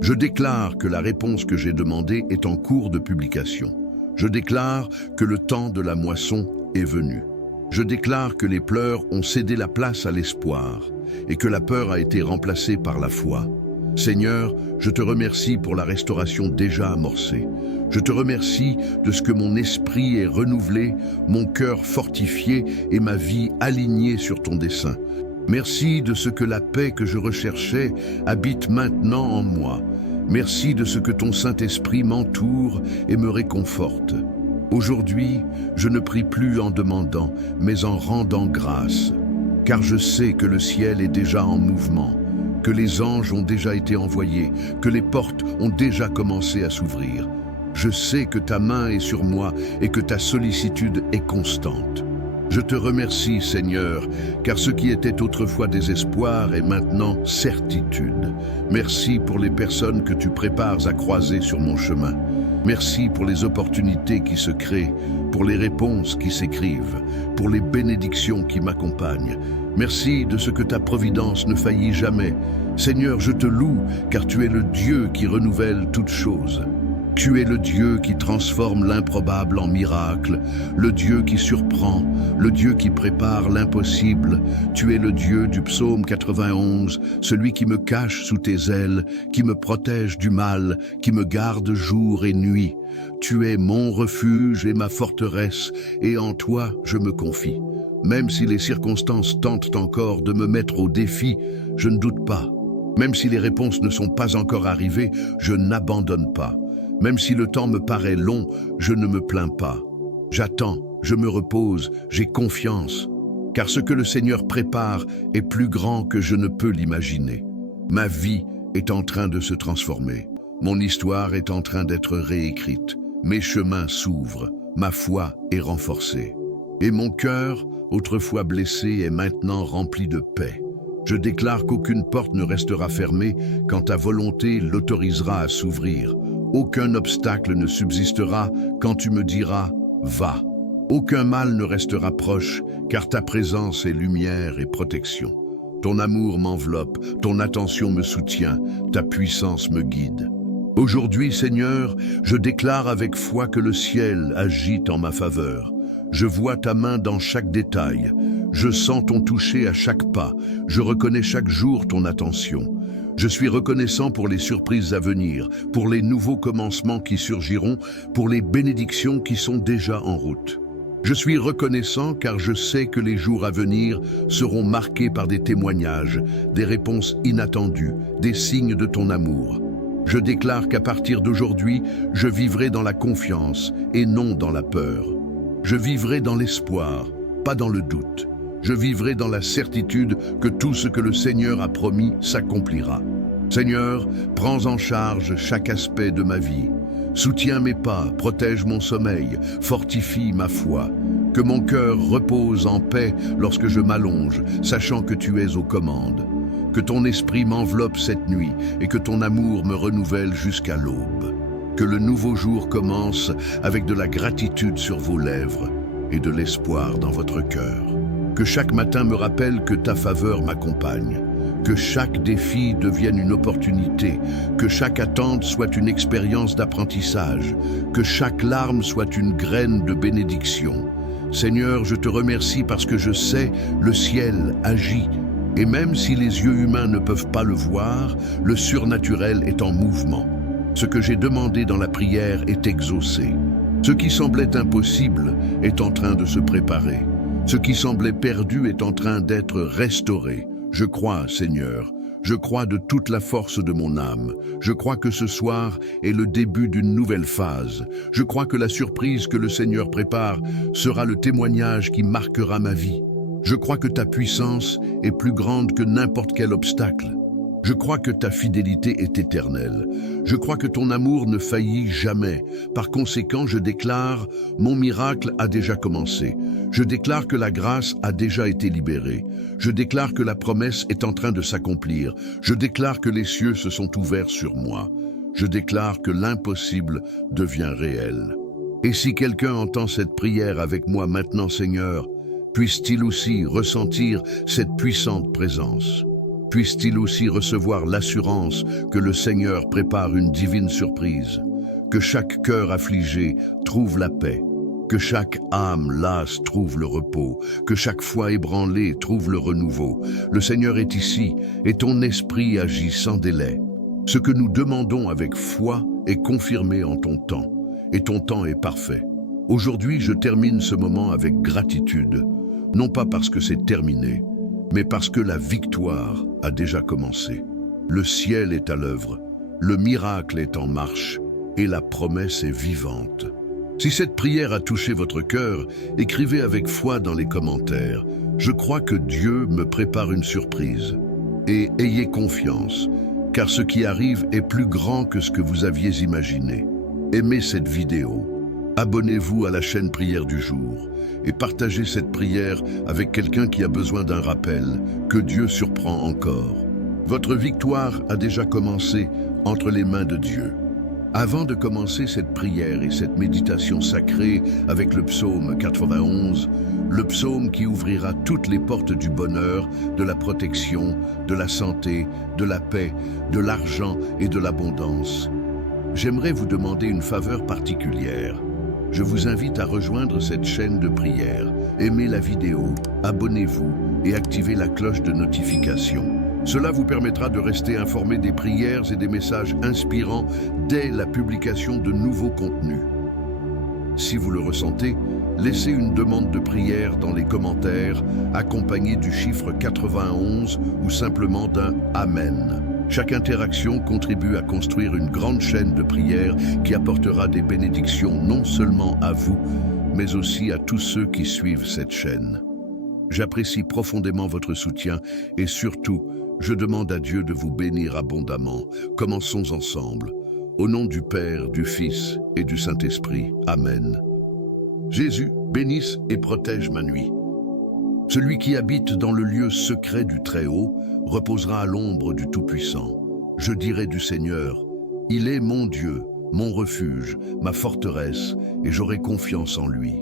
Je déclare que la réponse que j'ai demandée est en cours de publication. Je déclare que le temps de la moisson est venu. Je déclare que les pleurs ont cédé la place à l'espoir et que la peur a été remplacée par la foi. Seigneur, je te remercie pour la restauration déjà amorcée. Je te remercie de ce que mon esprit est renouvelé, mon cœur fortifié et ma vie alignée sur ton dessein. Merci de ce que la paix que je recherchais habite maintenant en moi. Merci de ce que ton Saint-Esprit m'entoure et me réconforte. Aujourd'hui, je ne prie plus en demandant, mais en rendant grâce, car je sais que le ciel est déjà en mouvement, que les anges ont déjà été envoyés, que les portes ont déjà commencé à s'ouvrir. Je sais que ta main est sur moi et que ta sollicitude est constante. Je te remercie, Seigneur, car ce qui était autrefois désespoir est maintenant certitude. Merci pour les personnes que tu prépares à croiser sur mon chemin. Merci pour les opportunités qui se créent, pour les réponses qui s'écrivent, pour les bénédictions qui m'accompagnent. Merci de ce que ta providence ne faillit jamais. Seigneur, je te loue, car tu es le Dieu qui renouvelle toutes choses. Tu es le Dieu qui transforme l'improbable en miracle, le Dieu qui surprend, le Dieu qui prépare l'impossible. Tu es le Dieu du psaume 91, celui qui me cache sous tes ailes, qui me protège du mal, qui me garde jour et nuit. Tu es mon refuge et ma forteresse, et en toi je me confie. Même si les circonstances tentent encore de me mettre au défi, je ne doute pas. Même si les réponses ne sont pas encore arrivées, je n'abandonne pas. Même si le temps me paraît long, je ne me plains pas. J'attends, je me repose, j'ai confiance, car ce que le Seigneur prépare est plus grand que je ne peux l'imaginer. Ma vie est en train de se transformer. Mon histoire est en train d'être réécrite. Mes chemins s'ouvrent, ma foi est renforcée. Et mon cœur, autrefois blessé, est maintenant rempli de paix. Je déclare qu'aucune porte ne restera fermée quand ta volonté l'autorisera à s'ouvrir. Aucun obstacle ne subsistera quand tu me diras « va ». Aucun mal ne restera proche, car ta présence est lumière et protection. Ton amour m'enveloppe, ton attention me soutient, ta puissance me guide. Aujourd'hui, Seigneur, je déclare avec foi que le ciel agit en ma faveur. Je vois ta main dans chaque détail. Je sens ton toucher à chaque pas. Je reconnais chaque jour ton attention. Je suis reconnaissant pour les surprises à venir, pour les nouveaux commencements qui surgiront, pour les bénédictions qui sont déjà en route. Je suis reconnaissant car je sais que les jours à venir seront marqués par des témoignages, des réponses inattendues, des signes de ton amour. Je déclare qu'à partir d'aujourd'hui, je vivrai dans la confiance et non dans la peur. Je vivrai dans l'espoir, pas dans le doute. Je vivrai dans la certitude que tout ce que le Seigneur a promis s'accomplira. Seigneur, prends en charge chaque aspect de ma vie. Soutiens mes pas, protège mon sommeil, fortifie ma foi. Que mon cœur repose en paix lorsque je m'allonge, sachant que tu es aux commandes. Que ton esprit m'enveloppe cette nuit et que ton amour me renouvelle jusqu'à l'aube. Que le nouveau jour commence avec de la gratitude sur vos lèvres et de l'espoir dans votre cœur. Que chaque matin me rappelle que ta faveur m'accompagne. Que chaque défi devienne une opportunité, que chaque attente soit une expérience d'apprentissage, que chaque larme soit une graine de bénédiction. Seigneur, je te remercie parce que je sais, le ciel agit. Et même si les yeux humains ne peuvent pas le voir, le surnaturel est en mouvement. Ce que j'ai demandé dans la prière est exaucé. Ce qui semblait impossible est en train de se préparer. Ce qui semblait perdu est en train d'être restauré. Je crois, Seigneur, je crois de toute la force de mon âme. Je crois que ce soir est le début d'une nouvelle phase. Je crois que la surprise que le Seigneur prépare sera le témoignage qui marquera ma vie. Je crois que ta puissance est plus grande que n'importe quel obstacle. Je crois que ta fidélité est éternelle. Je crois que ton amour ne faillit jamais. Par conséquent, je déclare, mon miracle a déjà commencé. Je déclare que la grâce a déjà été libérée. Je déclare que la promesse est en train de s'accomplir. Je déclare que les cieux se sont ouverts sur moi. Je déclare que l'impossible devient réel. Et si quelqu'un entend cette prière avec moi maintenant, Seigneur, puisse-t-il aussi ressentir cette puissante présence? Puisse-t-il aussi recevoir l'assurance que le Seigneur prépare une divine surprise? Que chaque cœur affligé trouve la paix, que chaque âme lasse trouve le repos, que chaque foi ébranlée trouve le renouveau. Le Seigneur est ici et ton esprit agit sans délai. Ce que nous demandons avec foi est confirmé en ton temps, et ton temps est parfait. Aujourd'hui, je termine ce moment avec gratitude, non pas parce que c'est terminé, mais parce que la victoire a déjà commencé. Le ciel est à l'œuvre, le miracle est en marche et la promesse est vivante. Si cette prière a touché votre cœur, écrivez avec foi dans les commentaires. Je crois que Dieu me prépare une surprise. Et ayez confiance, car ce qui arrive est plus grand que ce que vous aviez imaginé. Aimez cette vidéo. Abonnez-vous à la chaîne Prière du jour et partagez cette prière avec quelqu'un qui a besoin d'un rappel que Dieu surprend encore. Votre victoire a déjà commencé entre les mains de Dieu. Avant de commencer cette prière et cette méditation sacrée avec le psaume 91, le psaume qui ouvrira toutes les portes du bonheur, de la protection, de la santé, de la paix, de l'argent et de l'abondance, j'aimerais vous demander une faveur particulière. Je vous invite à rejoindre cette chaîne de prière, aimez la vidéo, abonnez-vous et activez la cloche de notification. Cela vous permettra de rester informé des prières et des messages inspirants dès la publication de nouveaux contenus. Si vous le ressentez, laissez une demande de prière dans les commentaires, accompagnée du chiffre 91 ou simplement d'un « Amen ». Chaque interaction contribue à construire une grande chaîne de prières qui apportera des bénédictions non seulement à vous, mais aussi à tous ceux qui suivent cette chaîne. J'apprécie profondément votre soutien et surtout, je demande à Dieu de vous bénir abondamment. Commençons ensemble. Au nom du Père, du Fils et du Saint-Esprit. Amen. Jésus, bénisse et protège ma nuit. Celui qui habite dans le lieu secret du Très-Haut reposera à l'ombre du Tout-Puissant. Je dirai du Seigneur, il est mon Dieu, mon refuge, ma forteresse, et j'aurai confiance en lui,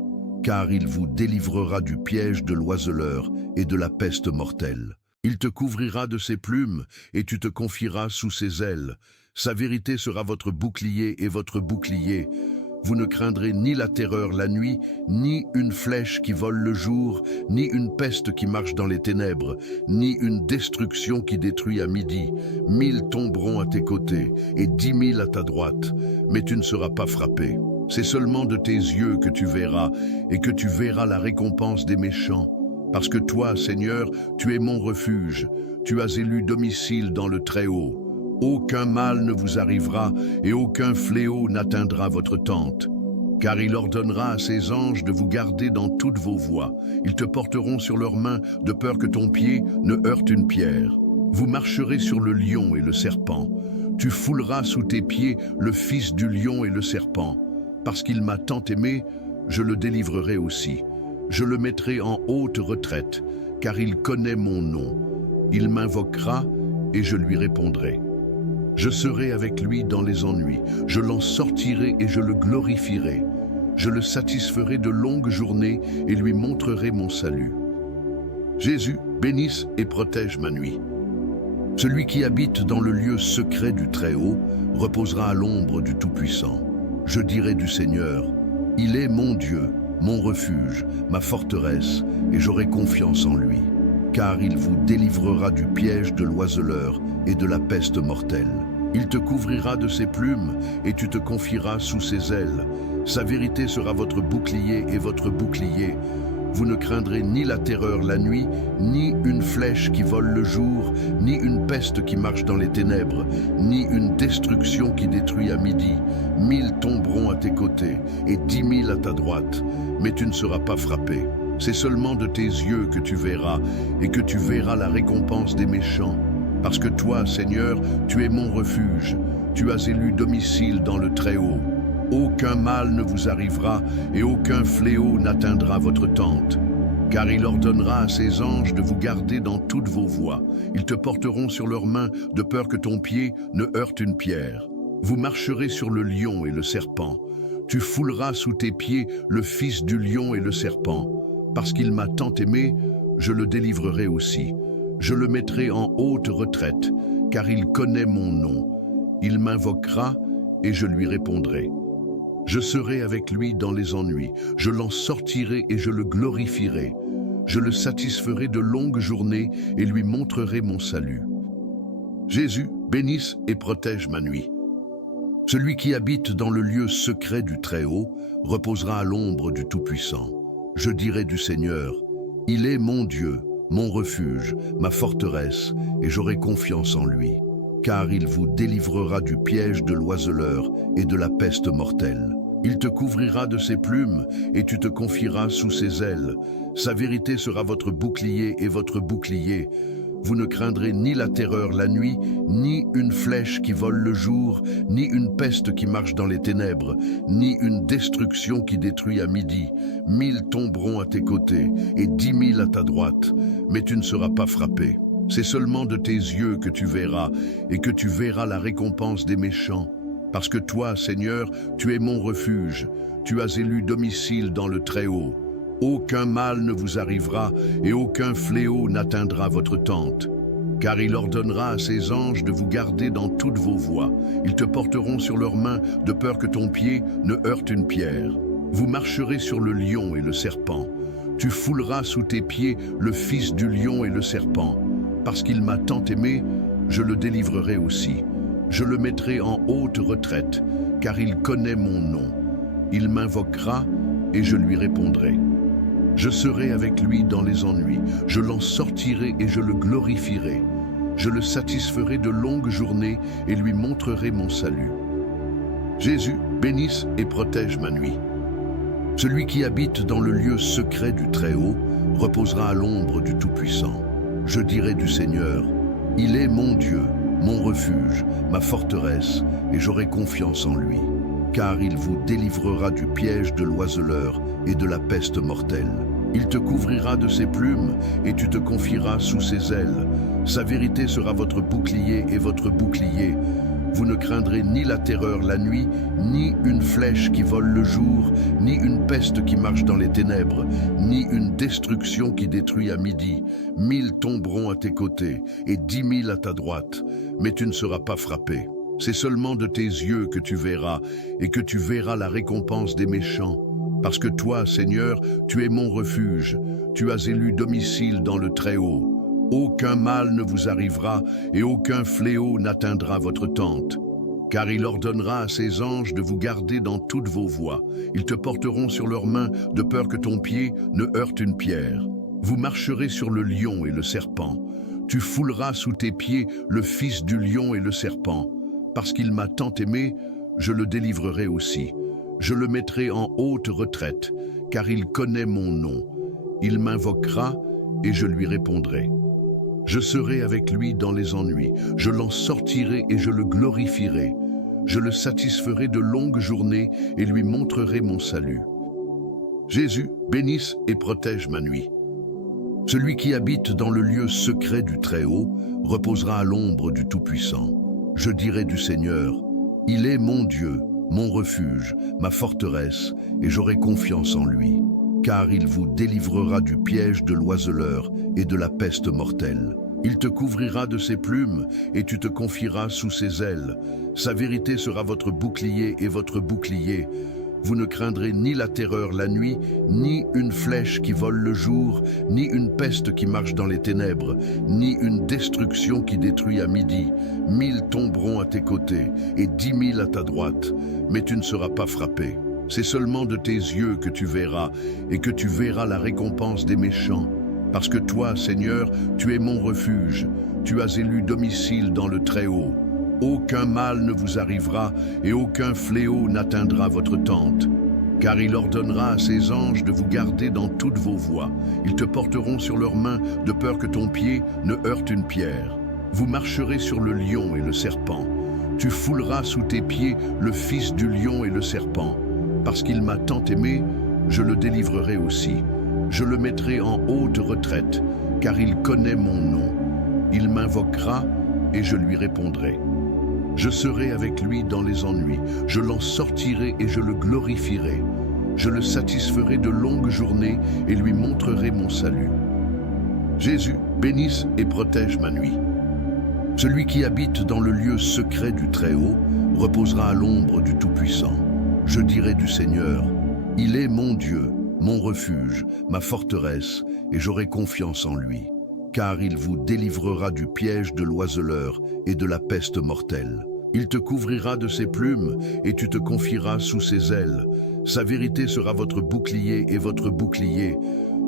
car il vous délivrera du piège de l'oiseleur et de la peste mortelle. Il te couvrira de ses plumes, et tu te confieras sous ses ailes. Sa vérité sera votre bouclier et votre bouclier. Vous ne craindrez ni la terreur la nuit, ni une flèche qui vole le jour, ni une peste qui marche dans les ténèbres, ni une destruction qui détruit à midi. 1000 tomberont à tes côtés et 10 000 à ta droite, mais tu ne seras pas frappé. C'est seulement de tes yeux que tu verras, et que tu verras la récompense des méchants. Parce que toi, Seigneur, tu es mon refuge, tu as élu domicile dans le Très-Haut. Aucun mal ne vous arrivera et aucun fléau n'atteindra votre tente. Car il ordonnera à ses anges de vous garder dans toutes vos voies. Ils te porteront sur leurs mains de peur que ton pied ne heurte une pierre. Vous marcherez sur le lion et le serpent. Tu fouleras sous tes pieds le fils du lion et le serpent. Parce qu'il m'a tant aimé, je le délivrerai aussi. Je le mettrai en haute retraite, car il connaît mon nom. Il m'invoquera et je lui répondrai. Je serai avec lui dans les ennuis, je l'en sortirai et je le glorifierai. Je le satisferai de longues journées et lui montrerai mon salut. Jésus, bénisse et protège ma nuit. Celui qui habite dans le lieu secret du Très-Haut reposera à l'ombre du Tout-Puissant. Je dirai du Seigneur, il est mon Dieu, mon refuge, ma forteresse, et j'aurai confiance en lui. Car il vous délivrera du piège de l'oiseleur et de la peste mortelle. Il te couvrira de ses plumes et tu te confieras sous ses ailes. Sa vérité sera votre bouclier et votre bouclier. Vous ne craindrez ni la terreur la nuit, ni une flèche qui vole le jour, ni une peste qui marche dans les ténèbres, ni une destruction qui détruit à midi. 1000 tomberont à tes côtés et 10 000 à ta droite, mais tu ne seras pas frappé. C'est seulement de tes yeux que tu verras, et que tu verras la récompense des méchants. Parce que toi, Seigneur, tu es mon refuge, tu as élu domicile dans le Très-Haut. Aucun mal ne vous arrivera et aucun fléau n'atteindra votre tente. Car il ordonnera à ses anges de vous garder dans toutes vos voies. Ils te porteront sur leurs mains de peur que ton pied ne heurte une pierre. Vous marcherez sur le lion et le serpent. Tu fouleras sous tes pieds le fils du lion et le serpent. Parce qu'il m'a tant aimé, je le délivrerai aussi. Je le mettrai en haute retraite, car il connaît mon nom. Il m'invoquera et je lui répondrai. Je serai avec lui dans les ennuis, je l'en sortirai et je le glorifierai. Je le satisferai de longues journées et lui montrerai mon salut. Jésus, bénisse et protège ma nuit. Celui qui habite dans le lieu secret du Très-Haut reposera à l'ombre du Tout-Puissant. Je dirai du Seigneur, il est mon Dieu, mon refuge, ma forteresse, et j'aurai confiance en lui. Car il vous délivrera du piège de l'oiseleur et de la peste mortelle. Il te couvrira de ses plumes et tu te confieras sous ses ailes. Sa vérité sera votre bouclier et votre bouclier. Vous ne craindrez ni la terreur la nuit, ni une flèche qui vole le jour, ni une peste qui marche dans les ténèbres, ni une destruction qui détruit à midi. 1000 tomberont à tes côtés et 10 000 à ta droite, mais tu ne seras pas frappé. C'est seulement de tes yeux que tu verras, et que tu verras la récompense des méchants. Parce que toi, Seigneur, tu es mon refuge, tu as élu domicile dans le Très-Haut. Aucun mal ne vous arrivera, et aucun fléau n'atteindra votre tente. Car il ordonnera à ses anges de vous garder dans toutes vos voies. Ils te porteront sur leurs mains, de peur que ton pied ne heurte une pierre. Vous marcherez sur le lion et le serpent. Tu fouleras sous tes pieds le fils du lion et le serpent. Parce qu'il m'a tant aimé, je le délivrerai aussi. Je le mettrai en haute retraite, car il connaît mon nom. Il m'invoquera et je lui répondrai. Je serai avec lui dans les ennuis, je l'en sortirai et je le glorifierai. Je le satisferai de longues journées et lui montrerai mon salut. Jésus, bénisse et protège ma nuit. Celui qui habite dans le lieu secret du Très-Haut reposera à l'ombre du Tout-Puissant. Je dirai du Seigneur, il est mon Dieu, mon refuge, ma forteresse, et j'aurai confiance en lui. Car il vous délivrera du piège de l'oiseleur et de la peste mortelle. Il te couvrira de ses plumes et tu te confieras sous ses ailes. Sa vérité sera votre bouclier et votre bouclier. Vous ne craindrez ni la terreur la nuit, ni une flèche qui vole le jour, ni une peste qui marche dans les ténèbres, ni une destruction qui détruit à midi. 1000 tomberont à tes côtés et 10 000 à ta droite, mais tu ne seras pas frappé. C'est seulement de tes yeux que tu verras, et que tu verras la récompense des méchants. Parce que toi, Seigneur, tu es mon refuge, tu as élu domicile dans le Très-Haut. Aucun mal ne vous arrivera et aucun fléau n'atteindra votre tente. Car il ordonnera à ses anges de vous garder dans toutes vos voies. Ils te porteront sur leurs mains de peur que ton pied ne heurte une pierre. Vous marcherez sur le lion et le serpent. Tu fouleras sous tes pieds le fils du lion et le serpent. Parce qu'il m'a tant aimé, je le délivrerai aussi. Je le mettrai en haute retraite, car il connaît mon nom. Il m'invoquera et je lui répondrai. Je serai avec lui dans les ennuis, je l'en sortirai et je le glorifierai. Je le satisferai de longues journées et lui montrerai mon salut. Jésus, bénisse et protège ma nuit. Celui qui habite dans le lieu secret du Très-Haut reposera à l'ombre du Tout-Puissant. Je dirai du Seigneur, il est mon Dieu, mon refuge, ma forteresse, et j'aurai confiance en lui. Car il vous délivrera du piège de l'oiseleur et de la peste mortelle. Il te couvrira de ses plumes et tu te confieras sous ses ailes. Sa vérité sera votre bouclier et votre bouclier. Vous ne craindrez ni la terreur la nuit, ni une flèche qui vole le jour, ni une peste qui marche dans les ténèbres, ni une destruction qui détruit à midi. 1000 tomberont à tes côtés et 10 000 à ta droite, mais tu ne seras pas frappé. C'est seulement de tes yeux que tu verras et que tu verras la récompense des méchants. Parce que toi, Seigneur, tu es mon refuge, tu as élu domicile dans le Très-Haut. Aucun mal ne vous arrivera et aucun fléau n'atteindra votre tente. Car il ordonnera à ses anges de vous garder dans toutes vos voies. Ils te porteront sur leurs mains de peur que ton pied ne heurte une pierre. Vous marcherez sur le lion et le serpent. Tu fouleras sous tes pieds le fils du lion et le serpent. Parce qu'il m'a tant aimé, je le délivrerai aussi. Je le mettrai en haute retraite, car il connaît mon nom. Il m'invoquera et je lui répondrai. Je serai avec lui dans les ennuis, je l'en sortirai et je le glorifierai. Je le satisferai de longues journées et lui montrerai mon salut. Jésus, bénisse et protège ma nuit. Celui qui habite dans le lieu secret du Très-Haut reposera à l'ombre du Tout-Puissant. Je dirai du Seigneur, il est mon Dieu, mon refuge, ma forteresse, et j'aurai confiance en lui. Car il vous délivrera du piège de l'oiseleur et de la peste mortelle. Il te couvrira de ses plumes et tu te confieras sous ses ailes. Sa vérité sera votre bouclier et votre bouclier.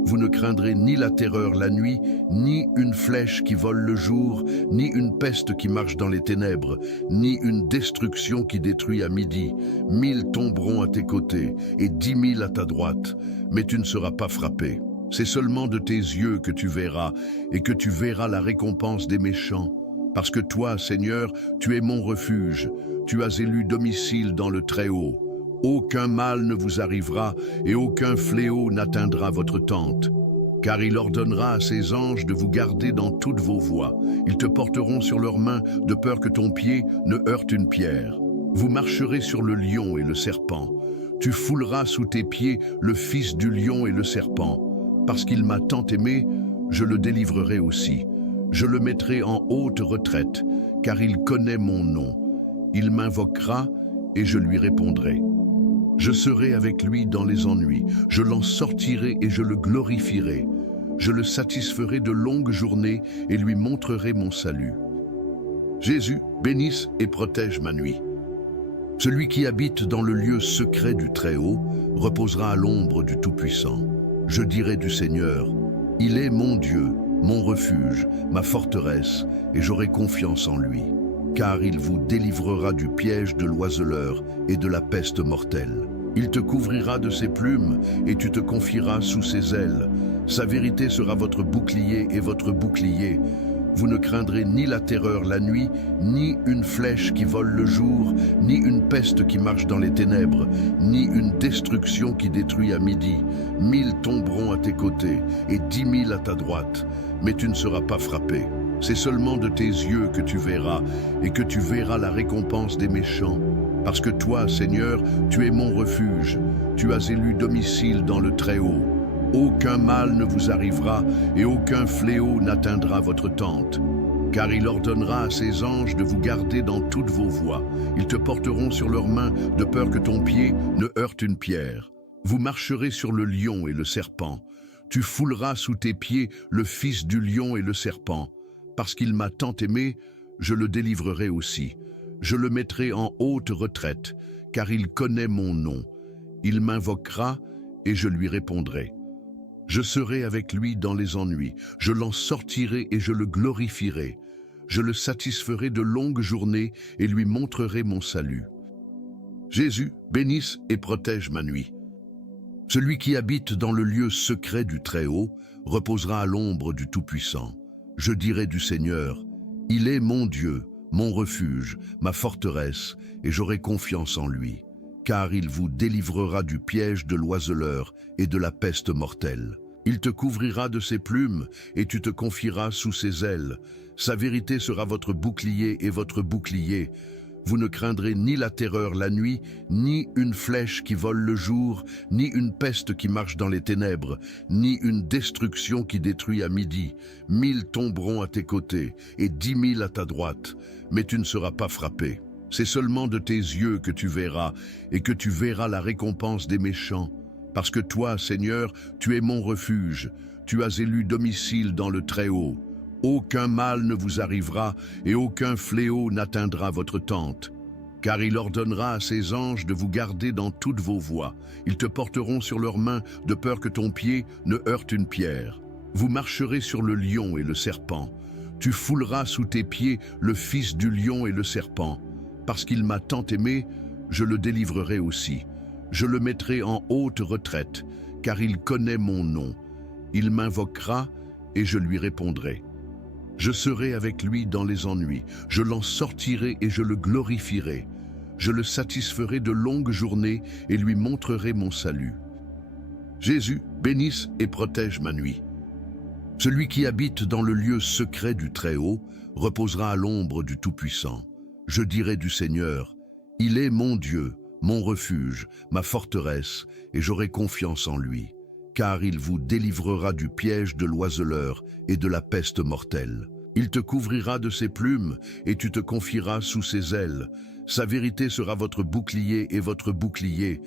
Vous ne craindrez ni la terreur la nuit, ni une flèche qui vole le jour, ni une peste qui marche dans les ténèbres, ni une destruction qui détruit à midi. 1000 tomberont à tes côtés et 10 000 à ta droite, mais tu ne seras pas frappé. C'est seulement de tes yeux que tu verras, et que tu verras la récompense des méchants. Parce que toi, Seigneur, tu es mon refuge, tu as élu domicile dans le Très-Haut. Aucun mal ne vous arrivera, et aucun fléau n'atteindra votre tente. Car il ordonnera à ses anges de vous garder dans toutes vos voies. Ils te porteront sur leurs mains, de peur que ton pied ne heurte une pierre. Vous marcherez sur le lion et le serpent. Tu fouleras sous tes pieds le fils du lion et le serpent. Parce qu'il m'a tant aimé, je le délivrerai aussi. Je le mettrai en haute retraite, car il connaît mon nom. Il m'invoquera et je lui répondrai. Je serai avec lui dans les ennuis, je l'en sortirai et je le glorifierai. Je le satisferai de longues journées et lui montrerai mon salut. Jésus, bénisse et protège ma nuit. Celui qui habite dans le lieu secret du Très-Haut reposera à l'ombre du Tout-Puissant. Je dirai du Seigneur, il est mon Dieu, mon refuge, ma forteresse, et j'aurai confiance en lui. Car il vous délivrera du piège de l'oiseleur et de la peste mortelle. Il te couvrira de ses plumes et tu te confieras sous ses ailes. Sa vérité sera votre bouclier et votre bouclier. Vous ne craindrez ni la terreur la nuit, ni une flèche qui vole le jour, ni une peste qui marche dans les ténèbres, ni une destruction qui détruit à midi. 1000 tomberont à tes côtés et 10 000 à ta droite, mais tu ne seras pas frappé. C'est seulement de tes yeux que tu verras et que tu verras la récompense des méchants. Parce que toi, Seigneur, tu es mon refuge, tu as élu domicile dans le Très-Haut. Aucun mal ne vous arrivera et aucun fléau n'atteindra votre tente. Car il ordonnera à ses anges de vous garder dans toutes vos voies. Ils te porteront sur leurs mains de peur que ton pied ne heurte une pierre. Vous marcherez sur le lion et le serpent. Tu fouleras sous tes pieds le fils du lion et le serpent. Parce qu'il m'a tant aimé, je le délivrerai aussi. Je le mettrai en haute retraite, car il connaît mon nom. Il m'invoquera et je lui répondrai. Je serai avec lui dans les ennuis, je l'en sortirai et je le glorifierai. Je le satisferai de longues journées et lui montrerai mon salut. Jésus, bénisse et protège ma nuit. Celui qui habite dans le lieu secret du Très-Haut reposera à l'ombre du Tout-Puissant. Je dirai du Seigneur, il est mon Dieu, mon refuge, ma forteresse, et j'aurai confiance en lui. Car il vous délivrera du piège de l'oiseleur et de la peste mortelle. Il te couvrira de ses plumes et tu te confieras sous ses ailes. Sa vérité sera votre bouclier et votre bouclier. Vous ne craindrez ni la terreur la nuit, ni une flèche qui vole le jour, ni une peste qui marche dans les ténèbres, ni une destruction qui détruit à midi. 1000 tomberont à tes côtés et 10 000 à ta droite, mais tu ne seras pas frappé. C'est seulement de tes yeux que tu verras, et que tu verras la récompense des méchants. Parce que toi, Seigneur, tu es mon refuge, tu as élu domicile dans le Très-Haut. Aucun mal ne vous arrivera et aucun fléau n'atteindra votre tente. Car il ordonnera à ses anges de vous garder dans toutes vos voies. Ils te porteront sur leurs mains de peur que ton pied ne heurte une pierre. Vous marcherez sur le lion et le serpent. Tu fouleras sous tes pieds le fils du lion et le serpent. Parce qu'il m'a tant aimé, je le délivrerai aussi. Je le mettrai en haute retraite, car il connaît mon nom. Il m'invoquera et je lui répondrai. Je serai avec lui dans les ennuis, je l'en sortirai et je le glorifierai. Je le satisferai de longues journées et lui montrerai mon salut. Jésus, bénisse et protège ma nuit. Celui qui habite dans le lieu secret du Très-Haut reposera à l'ombre du Tout-Puissant. Je dirai du Seigneur, il est mon Dieu, mon refuge, ma forteresse, et j'aurai confiance en lui. Car il vous délivrera du piège de l'oiseleur et de la peste mortelle. Il te couvrira de ses plumes et tu te confieras sous ses ailes. Sa vérité sera votre bouclier et votre bouclier.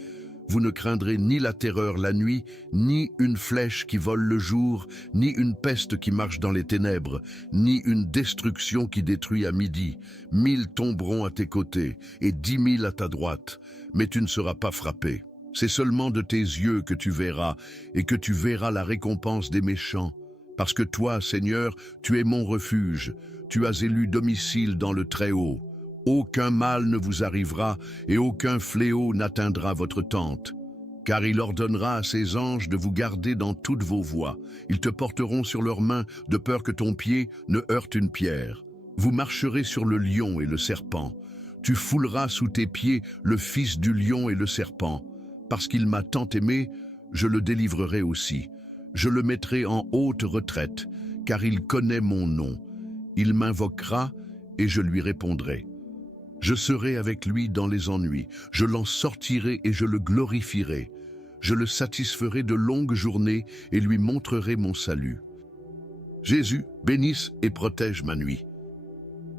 Vous ne craindrez ni la terreur la nuit, ni une flèche qui vole le jour, ni une peste qui marche dans les ténèbres, ni une destruction qui détruit à midi. 1000 tomberont à tes côtés et 10 000 à ta droite, mais tu ne seras pas frappé. C'est seulement de tes yeux que tu verras, et que tu verras la récompense des méchants. Parce que toi, Seigneur, tu es mon refuge, tu as élu domicile dans le Très-Haut. Aucun mal ne vous arrivera, et aucun fléau n'atteindra votre tente. Car il ordonnera à ses anges de vous garder dans toutes vos voies. Ils te porteront sur leurs mains, de peur que ton pied ne heurte une pierre. Vous marcherez sur le lion et le serpent. Tu fouleras sous tes pieds le fils du lion et le serpent. Parce qu'il m'a tant aimé, je le délivrerai aussi. Je le mettrai en haute retraite, car il connaît mon nom. Il m'invoquera et je lui répondrai. Je serai avec lui dans les ennuis, je l'en sortirai et je le glorifierai. Je le satisferai de longues journées et lui montrerai mon salut. Jésus, bénisse et protège ma nuit.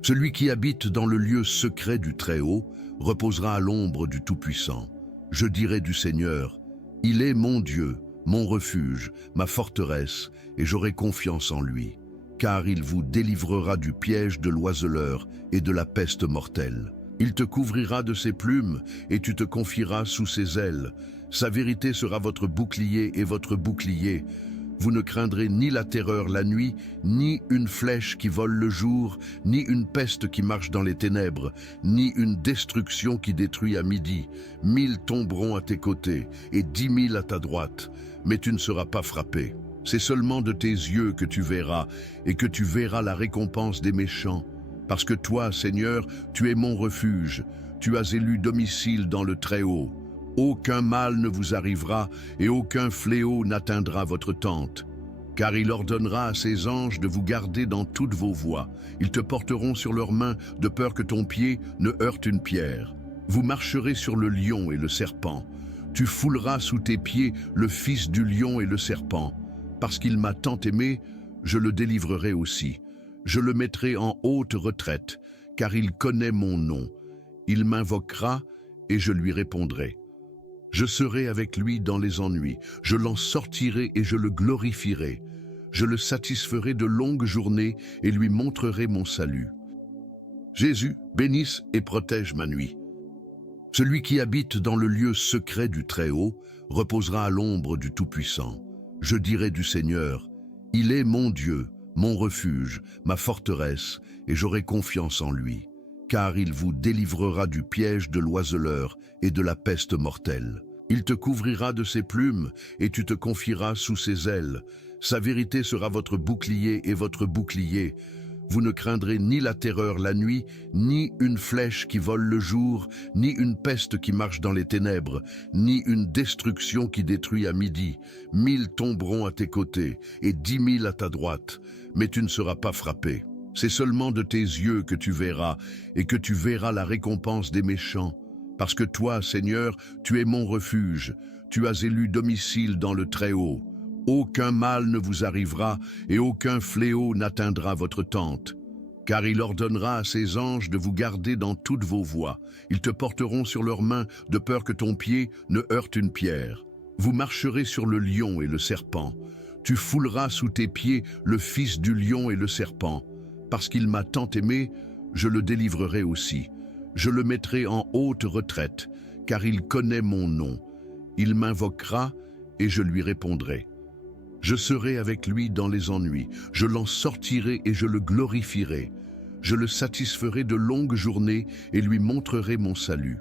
Celui qui habite dans le lieu secret du Très-Haut reposera à l'ombre du Tout-Puissant. Je dirai du Seigneur, il est mon Dieu, mon refuge, ma forteresse, et j'aurai confiance en lui. Car il vous délivrera du piège de l'oiseleur et de la peste mortelle. Il te couvrira de ses plumes et tu te confieras sous ses ailes. Sa vérité sera votre bouclier et votre bouclier. Vous ne craindrez ni la terreur la nuit, ni une flèche qui vole le jour, ni une peste qui marche dans les ténèbres, ni une destruction qui détruit à midi. 1000 tomberont à tes côtés et 10 000 à ta droite, mais tu ne seras pas frappé. C'est seulement de tes yeux que tu verras, et que tu verras la récompense des méchants. Parce que toi, Seigneur, tu es mon refuge, tu as élu domicile dans le Très-Haut. Aucun mal ne vous arrivera et aucun fléau n'atteindra votre tente. Car il ordonnera à ses anges de vous garder dans toutes vos voies. Ils te porteront sur leurs mains de peur que ton pied ne heurte une pierre. Vous marcherez sur le lion et le serpent. Tu fouleras sous tes pieds le fils du lion et le serpent. Parce qu'il m'a tant aimé, je le délivrerai aussi. Je le mettrai en haute retraite, car il connaît mon nom. Il m'invoquera et je lui répondrai. Je serai avec lui dans les ennuis, je l'en sortirai et je le glorifierai. Je le satisferai de longues journées et lui montrerai mon salut. Jésus, bénisse et protège ma nuit. Celui qui habite dans le lieu secret du Très-Haut reposera à l'ombre du Tout-Puissant. Je dirai du Seigneur, il est mon Dieu, mon refuge, ma forteresse, et j'aurai confiance en lui. Car il vous délivrera du piège de l'oiseleur et de la peste mortelle. Il te couvrira de ses plumes et tu te confieras sous ses ailes. Sa vérité sera votre bouclier et votre bouclier. Vous ne craindrez ni la terreur la nuit, ni une flèche qui vole le jour, ni une peste qui marche dans les ténèbres, ni une destruction qui détruit à midi. 1000 tomberont à tes côtés et 10 000 à ta droite, mais tu ne seras pas frappé. C'est seulement de tes yeux que tu verras, et que tu verras la récompense des méchants. Parce que toi, Seigneur, tu es mon refuge, tu as élu domicile dans le Très-Haut. Aucun mal ne vous arrivera, et aucun fléau n'atteindra votre tente. Car il ordonnera à ses anges de vous garder dans toutes vos voies. Ils te porteront sur leurs mains, de peur que ton pied ne heurte une pierre. Vous marcherez sur le lion et le serpent. Tu fouleras sous tes pieds le fils du lion et le serpent. Parce qu'il m'a tant aimé, je le délivrerai aussi. Je le mettrai en haute retraite, car il connaît mon nom. Il m'invoquera et je lui répondrai. Je serai avec lui dans les ennuis, je l'en sortirai et je le glorifierai. Je le satisferai de longues journées et lui montrerai mon salut.